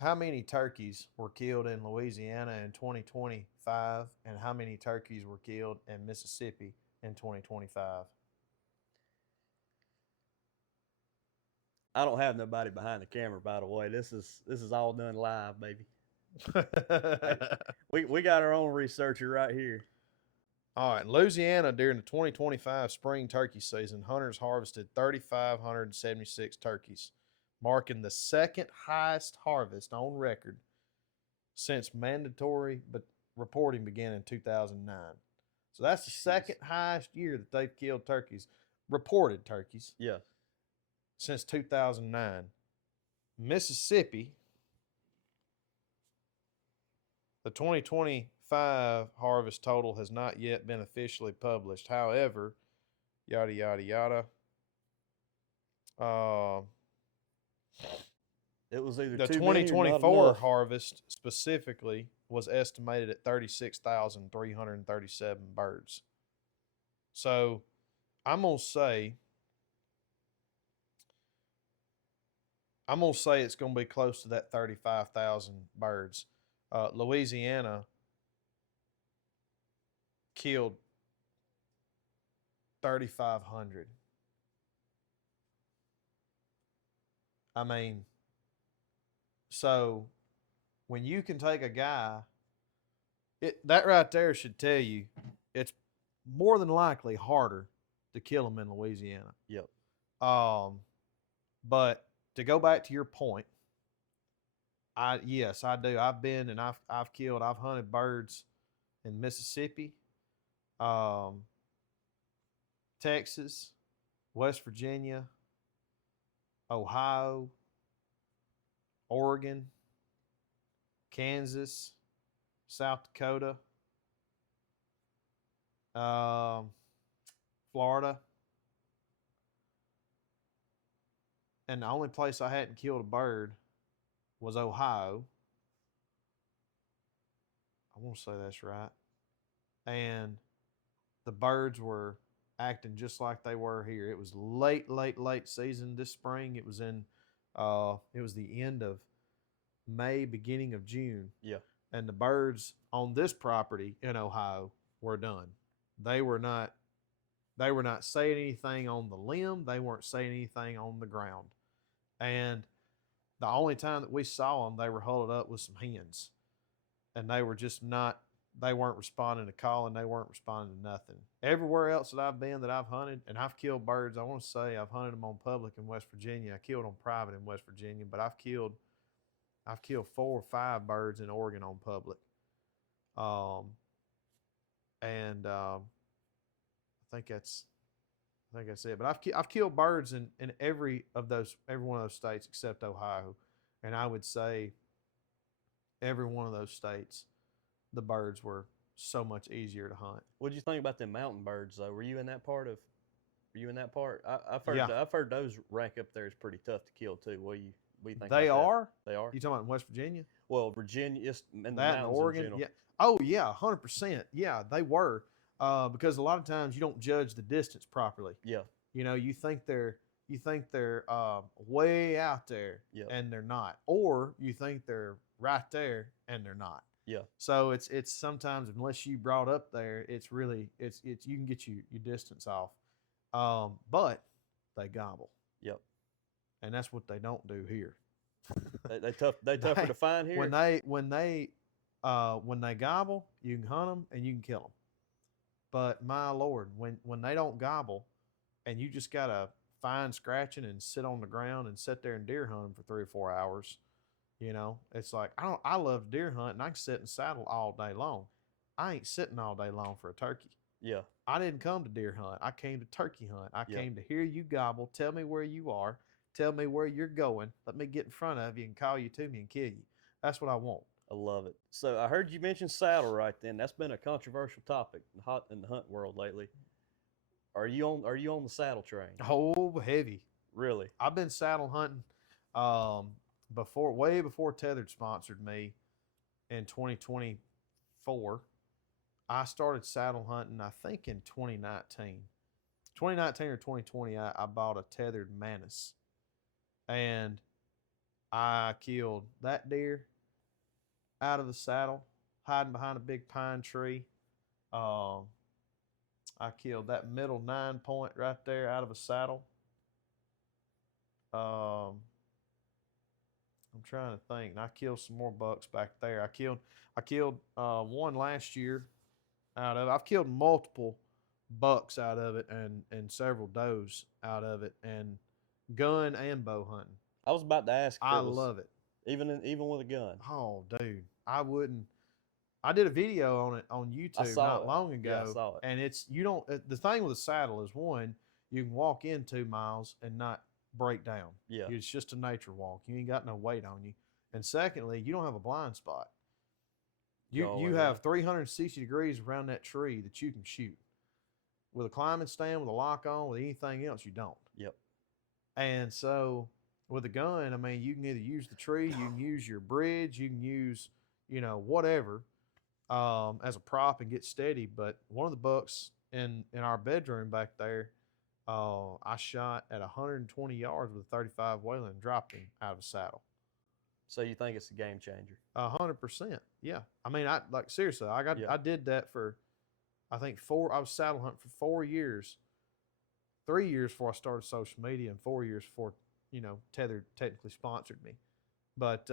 how many turkeys were killed in Louisiana in 2025, and how many turkeys were killed in Mississippi in 2025? I don't have nobody behind the camera, by the way. This is all done live, baby. we got our own researcher right here. All right, in Louisiana during the 2025 spring turkey season, hunters harvested 3,576 turkeys, marking the second highest harvest on record since mandatory reporting began in 2009. So that's the second highest year that they've killed turkeys, reported turkeys. Yeah. Since 2009. Mississippi, the 2025 harvest total has not yet been officially published. However, yada, yada, yada. It was either the too 2024 harvest specifically was estimated at 36,337 birds. So I'm gonna say it's gonna be close to that 35,000 birds. Louisiana killed 3,500. I mean, so when you can take a guy, that right there should tell you it's more than likely harder to kill him in Louisiana. Yep. But to go back to your point, yes, I do. I've been and I've hunted birds in Mississippi, Texas, West Virginia, Ohio, Oregon, Kansas, South Dakota, Florida. And the only place I hadn't killed a bird was Ohio. I want to say that's right. And the birds were acting just like they were here. It was late season this spring. It was the end of May, beginning of June. Yeah. And the birds on this property in Ohio were done. They were not saying anything on the limb. They weren't saying anything on the ground. And the only time that we saw them, they were huddled up with some hens. And they were just not, they weren't responding to calling. They weren't responding to nothing. Everywhere else that I've been that I've hunted, and I've killed birds, I want to say I've hunted them on public in West Virginia. I killed on private in West Virginia, but I've killed 4 or 5 birds in Oregon on public. I think that's it. But I've killed birds in every one of those states except Ohio, and I would say every one of those states, the birds were so much easier to hunt. What did you think about them mountain birds though? Were you in that part? I've heard Yeah. I've heard those rank up there as pretty tough to kill too. What do you think? They about are. That? They are. You talking about in West Virginia? Well, Virginia, and the That in mountains Oregon, in general. yeah. Oh yeah, 100%. Yeah, they were. Because a lot of times you don't judge the distance properly. Yeah. You know, you think they're way out there, Yeah. and they're not, or you think they're right there and they're not. Yeah. So it's sometimes, unless you brought up there, it's you can get your distance off. But they gobble. Yep. And that's what they don't do here. They tougher to find here. When they gobble, you can hunt them and you can kill them. But my Lord, when they don't gobble, and you just gotta find scratching and sit on the ground and sit there and deer hunt them for 3 or 4 hours, you know, it's like I love deer hunt and I can sit in saddle all day long. I ain't sitting all day long for a turkey. Yeah. I didn't come to deer hunt. I came to turkey hunt. I Yep. came to hear you gobble. Tell me where you are. Tell me where you're going. Let me get in front of you and call you to me and kill you. That's what I want. I love it. So I heard you mention saddle right then. That's been a controversial topic in the hunt world lately. Are you on the saddle train? Oh, heavy. Really? I've been saddle hunting way before Tethered sponsored me in 2024. I started saddle hunting, I think, in 2019. 2019 or 2020, I bought a Tethered Manus. And I killed that deer out of the saddle, hiding behind a big pine tree. I killed that middle 9-point right there out of a saddle. I'm trying to think. And I killed some more bucks back there. I killed one last year out of it. I've killed multiple bucks out of it and several does out of it, and gun and bow hunting. I was about to ask. I love it. Even with a gun. Oh, dude, I wouldn't. I did a video on it on YouTube not long ago. Yeah, I saw it. And the thing with a saddle is, one, you can walk in 2 miles and not break down. Yeah. It's just a nature walk. You ain't got no weight on you. And secondly, you don't have a blind spot. You have 360 degrees around that tree that you can shoot. With a climbing stand, with a lock on, with anything else, you don't. Yep. And so with a gun, I mean, you can either use the tree, you can use your bridge, you can use, whatever, as a prop and get steady. But one of the bucks in our bedroom back there, I shot at 120 yards with a 35 Whelen and dropped him out of the saddle. So you think it's a game changer? 100%. Yeah. I mean, seriously, I did that for, I think I was saddle hunting for 4 years, 3 years before I started social media, and 4 years before, Tethered technically sponsored me. But,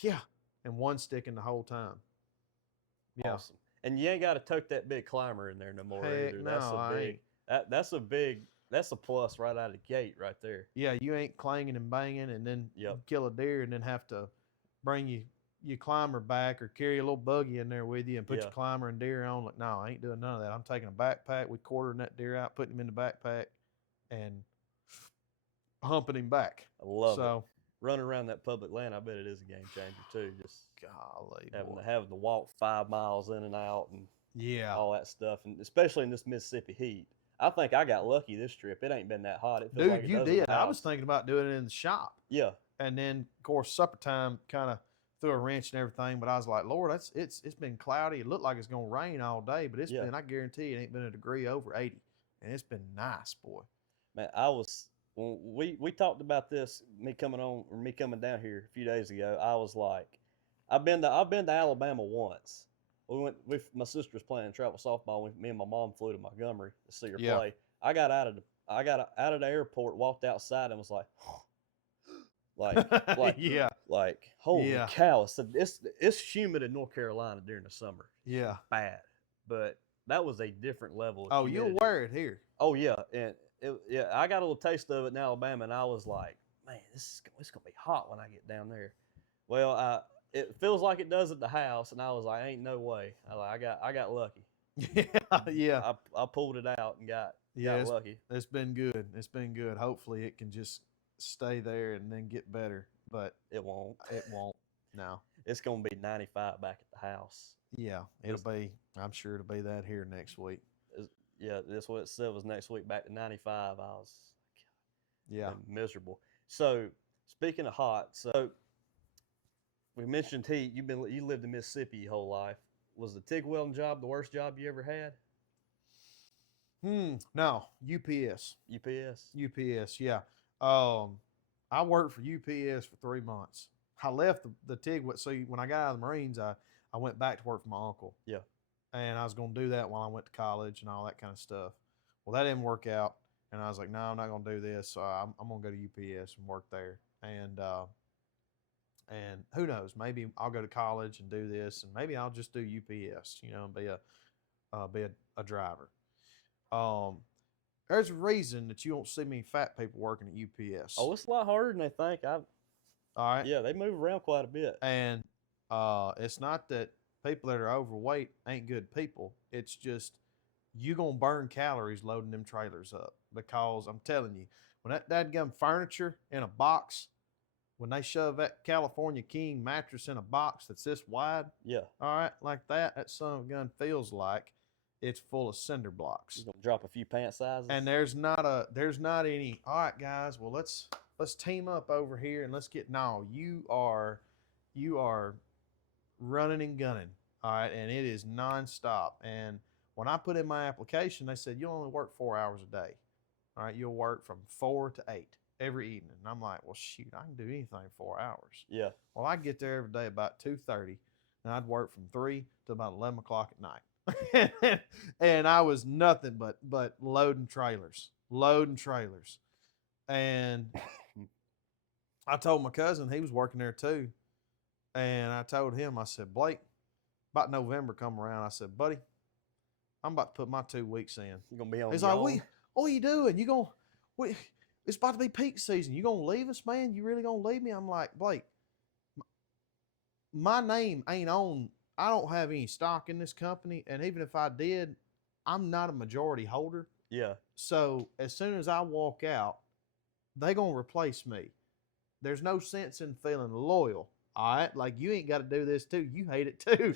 yeah. And one sticking the whole time. Yeah. Awesome. And you ain't got to tote that big climber in there no more Heck either. No, That's a plus right out of the gate right there. Yeah, you ain't clanging and banging and then kill a deer and then have to bring your climber back or carry a little buggy in there with you and put your climber and deer on. Like, no, I ain't doing none of that. I'm taking a backpack, we quartering that deer out, putting him in the backpack, and humping him back. I love it. Running around that public land, I bet it is a game changer too. Just golly, having to walk 5 miles in and out and all that stuff, and especially in this Mississippi heat. I think I got lucky this trip. It ain't been that hot. It feels dude, like it you does did. in the I house. was thinking about doing it in the shop. Yeah. And then, of course, supper time kind of threw a wrench and everything, but I was like, Lord, it's been cloudy. It looked like it's gonna rain all day, but it's Yeah. been, I guarantee it ain't been a degree over 80. And it's been nice, boy. Man, when we talked about this, me coming down here a few days ago. I was like, I've been to Alabama once. We went with my sister was playing travel softball. Me and my mom flew to Montgomery to see her Yeah. play. I got out of the airport, walked outside, and was like, like Yeah. like holy Yeah. cow! It's humid in North Carolina during the summer. Yeah. Bad, but that was a different level of Oh, humidity. you'll wear it here. Oh yeah, and I got a little taste of it in Alabama, and I was like, man, it's gonna be hot when I get down there. Well, it feels like it does at the house, and I was like, ain't no way. I got lucky. Yeah. Yeah. I pulled it out and got lucky. It's been good. It's been good. Hopefully it can just stay there and then get better, but It won't. it won't. No. It's gonna be 95 back at the house. Yeah, I'm sure it'll be that here next week. Yeah, that's what it said was next week back to 95. I was Yeah. miserable. So speaking of hot, so we mentioned heat. You lived in Mississippi your whole life. Was the TIG welding job the worst job you ever had? No, UPS. UPS. Yeah. I worked for UPS for 3 months. I left the TIG. So when I got out of the Marines, I went back to work for my uncle. Yeah. And I was going to do that while I went to college and all that kind of stuff. Well, that didn't work out. And I was like, no, I'm not going to do this. So I'm going to go to UPS and work there. And who knows, maybe I'll go to college and do this, and maybe I'll just do UPS, and be a driver. There's a reason that you don't see many fat people working at UPS. Oh, it's a lot harder than they think. All right. Yeah, they move around quite a bit. And it's not that people that are overweight ain't good people. It's just you gonna burn calories loading them trailers up, because I'm telling you, when that dadgum furniture in a box, when they shove that California King mattress in a box that's this wide, Yeah. all right, like that son of a gun feels like it's full of cinder blocks. You're gonna drop a few pant sizes. And there's not any, all right, guys, well, let's team up over here and let's get, no, you are running and gunning, all right, and it is nonstop. And when I put in my application, they said you'll only work 4 hours a day, all right, you'll work from 4 to 8 every evening. And I'm like, well, shoot, I can do anything 4 hours. Yeah. Well, I get there every day about 2:30, and I'd work from 3 to about 11 o'clock at night. And I was nothing but loading trailers. And I told my cousin, he was working there too. And I told him, I said, Blake, about November come around, I said, buddy, I'm about to put my 2 weeks in. You're going to be on He's your like, own? what are you doing? It's about to be peak season. You going to leave us, man? You really going to leave me? I'm like, Blake, my name ain't on, I don't have any stock in this company. And even if I did, I'm not a majority holder. Yeah. So as soon as I walk out, they going to replace me. There's no sense in feeling loyal. All right. Like, you ain't got to do this too. You hate it too.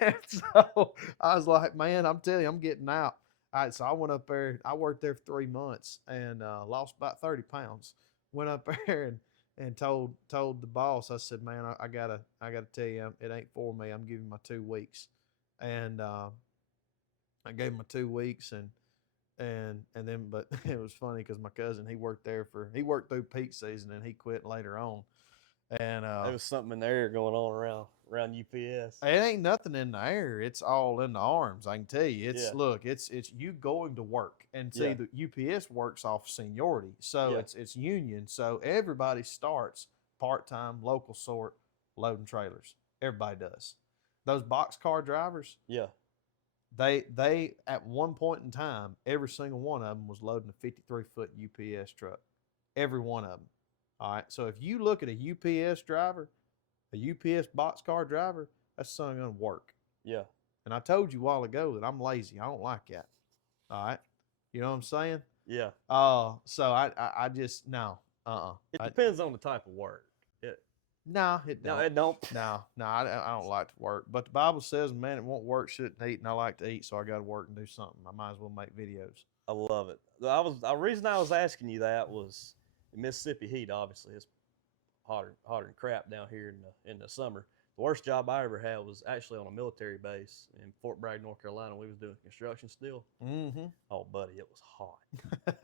And so I was like, man, I'm telling you, I'm getting out. All right. So I went up there. I worked there for 3 months and lost about 30 pounds. Went up there and told the boss, I said, man, I gotta tell you, it ain't for me. I'm giving my 2 weeks. And I gave him my 2 weeks and then, but it was funny because my cousin, he worked through peak season and he quit later on. And there was something in the air going on around UPS. It ain't nothing in the air. It's all in the arms. I can tell you. Yeah. It's you going to work, and see, the UPS works off seniority, so it's union. So everybody starts part-time, local sort, loading trailers. Everybody does. Those boxcar drivers. Yeah. They at one point in time, every single one of them was loading a 53-foot UPS truck. Every one of them. All right. So if you look at a UPS driver, a UPS boxcar driver, that's something going to work. Yeah. And I told you a while ago that I'm lazy. I don't like that. All right. You know what I'm saying? Yeah. So I just, no. It depends on the type of work. No, it don't. No, it don't. No, I don't like to work. But the Bible says, man, it won't work, shouldn't eat, and I like to eat, so I got to work and do something. I might as well make videos. I love it. The reason I was asking you that was Mississippi heat, obviously, is hotter than crap down here in the summer. The worst job I ever had was actually on a military base in Fort Bragg, North Carolina. We was doing construction still. Mm-hmm. Oh, buddy, it was hot.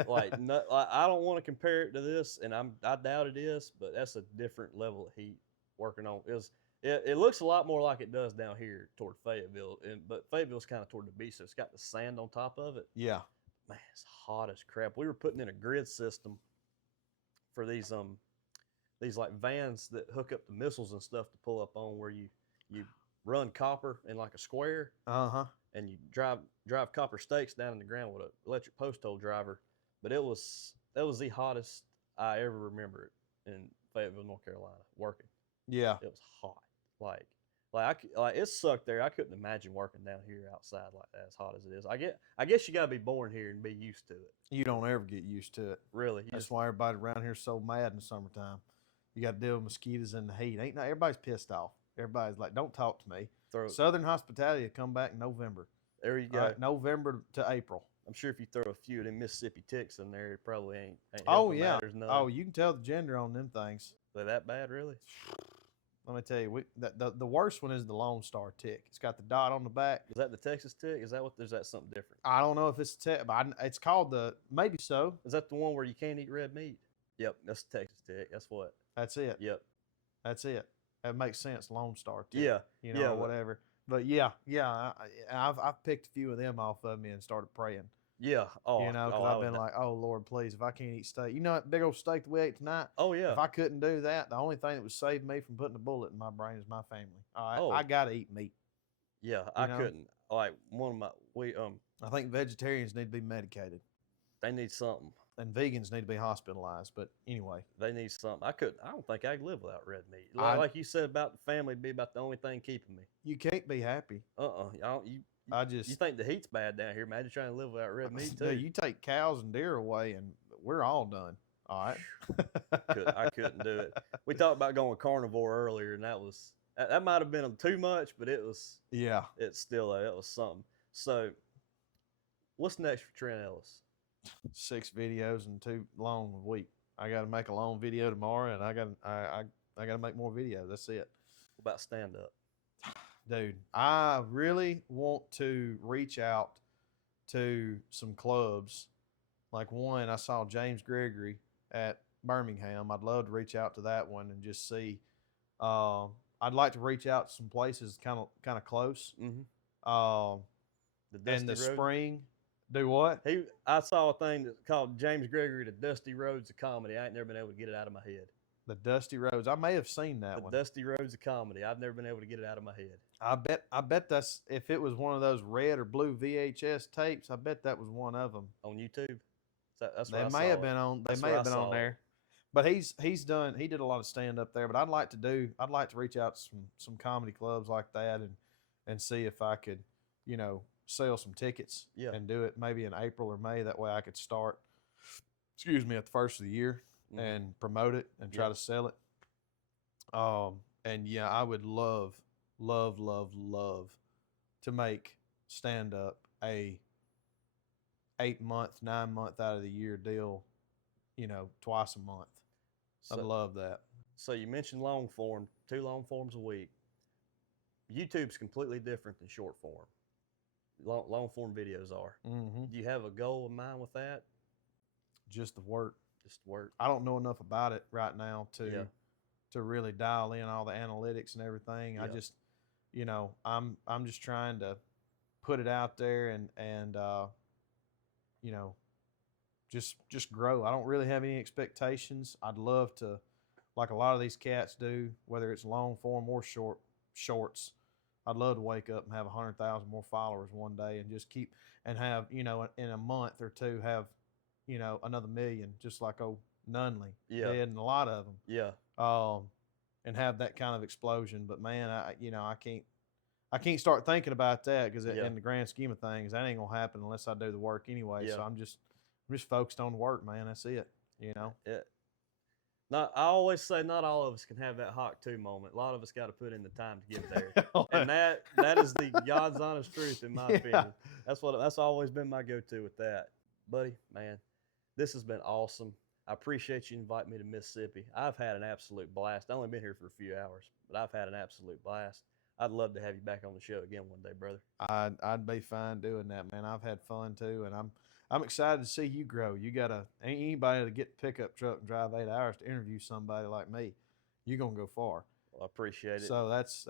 Like, no, I don't want to compare it to this, and I doubt it is, but that's a different level of heat working on. It looks a lot more like it does down here toward Fayetteville, but Fayetteville's kind of toward the beach, so it's got the sand on top of it. Yeah. Man, it's hot as crap. We were putting in a grid system for these like vans that hook up the missiles and stuff to pull up on, where you run copper in like a square, and you drive copper stakes down in the ground with an electric post hole driver. But that was the hottest I ever remember it in Fayetteville, North Carolina, working. Yeah. It was hot, like it sucked there. I couldn't imagine working down here outside like that, as hot as it is. I guess you gotta be born here and be used to it. You don't ever get used to it. Really, that's why everybody around here is so mad in the summertime. You got to deal with mosquitoes in the heat. Everybody's pissed off. Everybody's like, "Don't talk to me." Southern hospitality will come back in November. There you go. November to April. I'm sure if you throw a few of them Mississippi ticks in there, it probably ain't oh yeah. Oh, you can tell the gender on them things. They're that bad, really? Let me tell you, the worst one is the Lone Star tick. It's got the dot on the back. Is that the Texas tick? Is that something different? I don't know if it's a tick, but it's called maybe so. Is that the one where you can't eat red meat? Yep, that's the Texas tick. That's what. That's it. Yep. That's it. That makes sense. Lone Star tick. Yeah. Whatever. But yeah. I've picked a few of them off of me and started praying. Yeah. Oh, because I've been like, oh Lord, please, if I can't eat steak, that big old steak that we ate tonight. Oh yeah. If I couldn't do that, the only thing that would save me from putting a bullet in my brain is my family. All right, I gotta eat meat. Yeah, I couldn't. Like one of my I think vegetarians need to be medicated. They need something. And vegans need to be hospitalized. But anyway, they need something. I don't think I could live without red meat. Like you said about the family, be about the only thing keeping me. You can't be happy. You think the heat's bad down here? Imagine trying to live without red meat too. Dude, you take cows and deer away, and we're all done. All right. I couldn't do it. We talked about going carnivore earlier, and that might have been too much, but it was. Yeah. It's still it was something. So, what's next for Trent Ellis? 6 videos and 2 long a week. I got to make a long video tomorrow, and I got to make more videos. That's it. What about stand up? Dude, I really want to reach out to some clubs. Like one, I saw James Gregory at Birmingham. I'd love to reach out to that one and just see. I'd like to reach out to some places kind of close. Mm-hmm. In the spring. Do what? I saw a thing that called James Gregory, the Dusty Roads of Comedy. I ain't never been able to get it out of my head. The Dusty Roads. I may have seen that one. The Dusty Roads of Comedy. I've never been able to get it out of my head. I bet that's, if it was one of those red or blue VHS tapes, I bet that was one of them. On YouTube? That's they may have been on. They may have been on there. But he did a lot of stand up there. But I'd like to reach out to some comedy clubs like that and see if I could, sell some tickets and do it maybe in April or May. That way I could start, at the first of the year and promote it and try to sell it. And yeah, I would love to make stand up a 8-month, 9-month out of the year deal, twice a month. I'd love that. So you mentioned long form, 2 long forms a week. YouTube's completely different than short form. Long form videos are. Mm-hmm. Do you have a goal in mind with that? Just the work. Work. I don't know enough about it right now to really dial in all the analytics and everything. I just, I'm just trying to put it out there and just grow. I don't really have any expectations. I'd love to, like a lot of these cats do, whether it's long form or shorts. I'd love to wake up and have 100,000 more followers one day and just keep and have, in a month or 2 have, another million, just like old Nunley did, and a lot of them. Yeah. And have that kind of explosion. But man, I can't start thinking about that because in the grand scheme of things, that ain't gonna happen unless I do the work anyway. Yeah. So I'm just focused on the work, man. That's it. Yeah. I always say not all of us can have that Hawk 2 moment. A lot of us got to put in the time to get there, and that is the God's honest truth in my opinion. That's always been my go-to with that, buddy. Man, this has been awesome. I appreciate you inviting me to Mississippi. I've had an absolute blast. I've only been here for a few hours, but I've had an absolute blast. I'd love to have you back on the show again one day, brother. I'd be fine doing that, man. I've had fun too, and I'm excited to see you grow. You gotta ain't anybody to get the pickup truck and drive 8 hours to interview somebody like me. You're gonna go far. Well, I appreciate it. So that's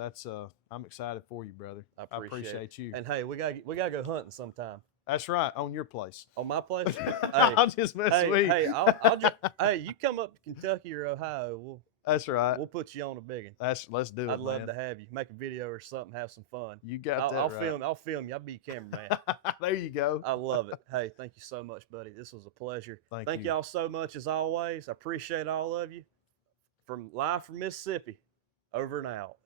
I'm excited for you, brother. I appreciate you. And hey, we gotta go hunting sometime. That's right, on your place. On my place? Hey, I'll just mess with you. Hey, I'll just, hey, you come up to Kentucky or Ohio, that's right. We'll put you on a big one. Let's do it. I'd love man. to have you. Make a video or something, have some fun. You got that I'll right. I'll film you. I'll be your cameraman. There you go. I love it. Hey, thank you so much, buddy. This was a pleasure. Thank you. Y'all so much as always. I appreciate all of you. Live from Mississippi, over and out.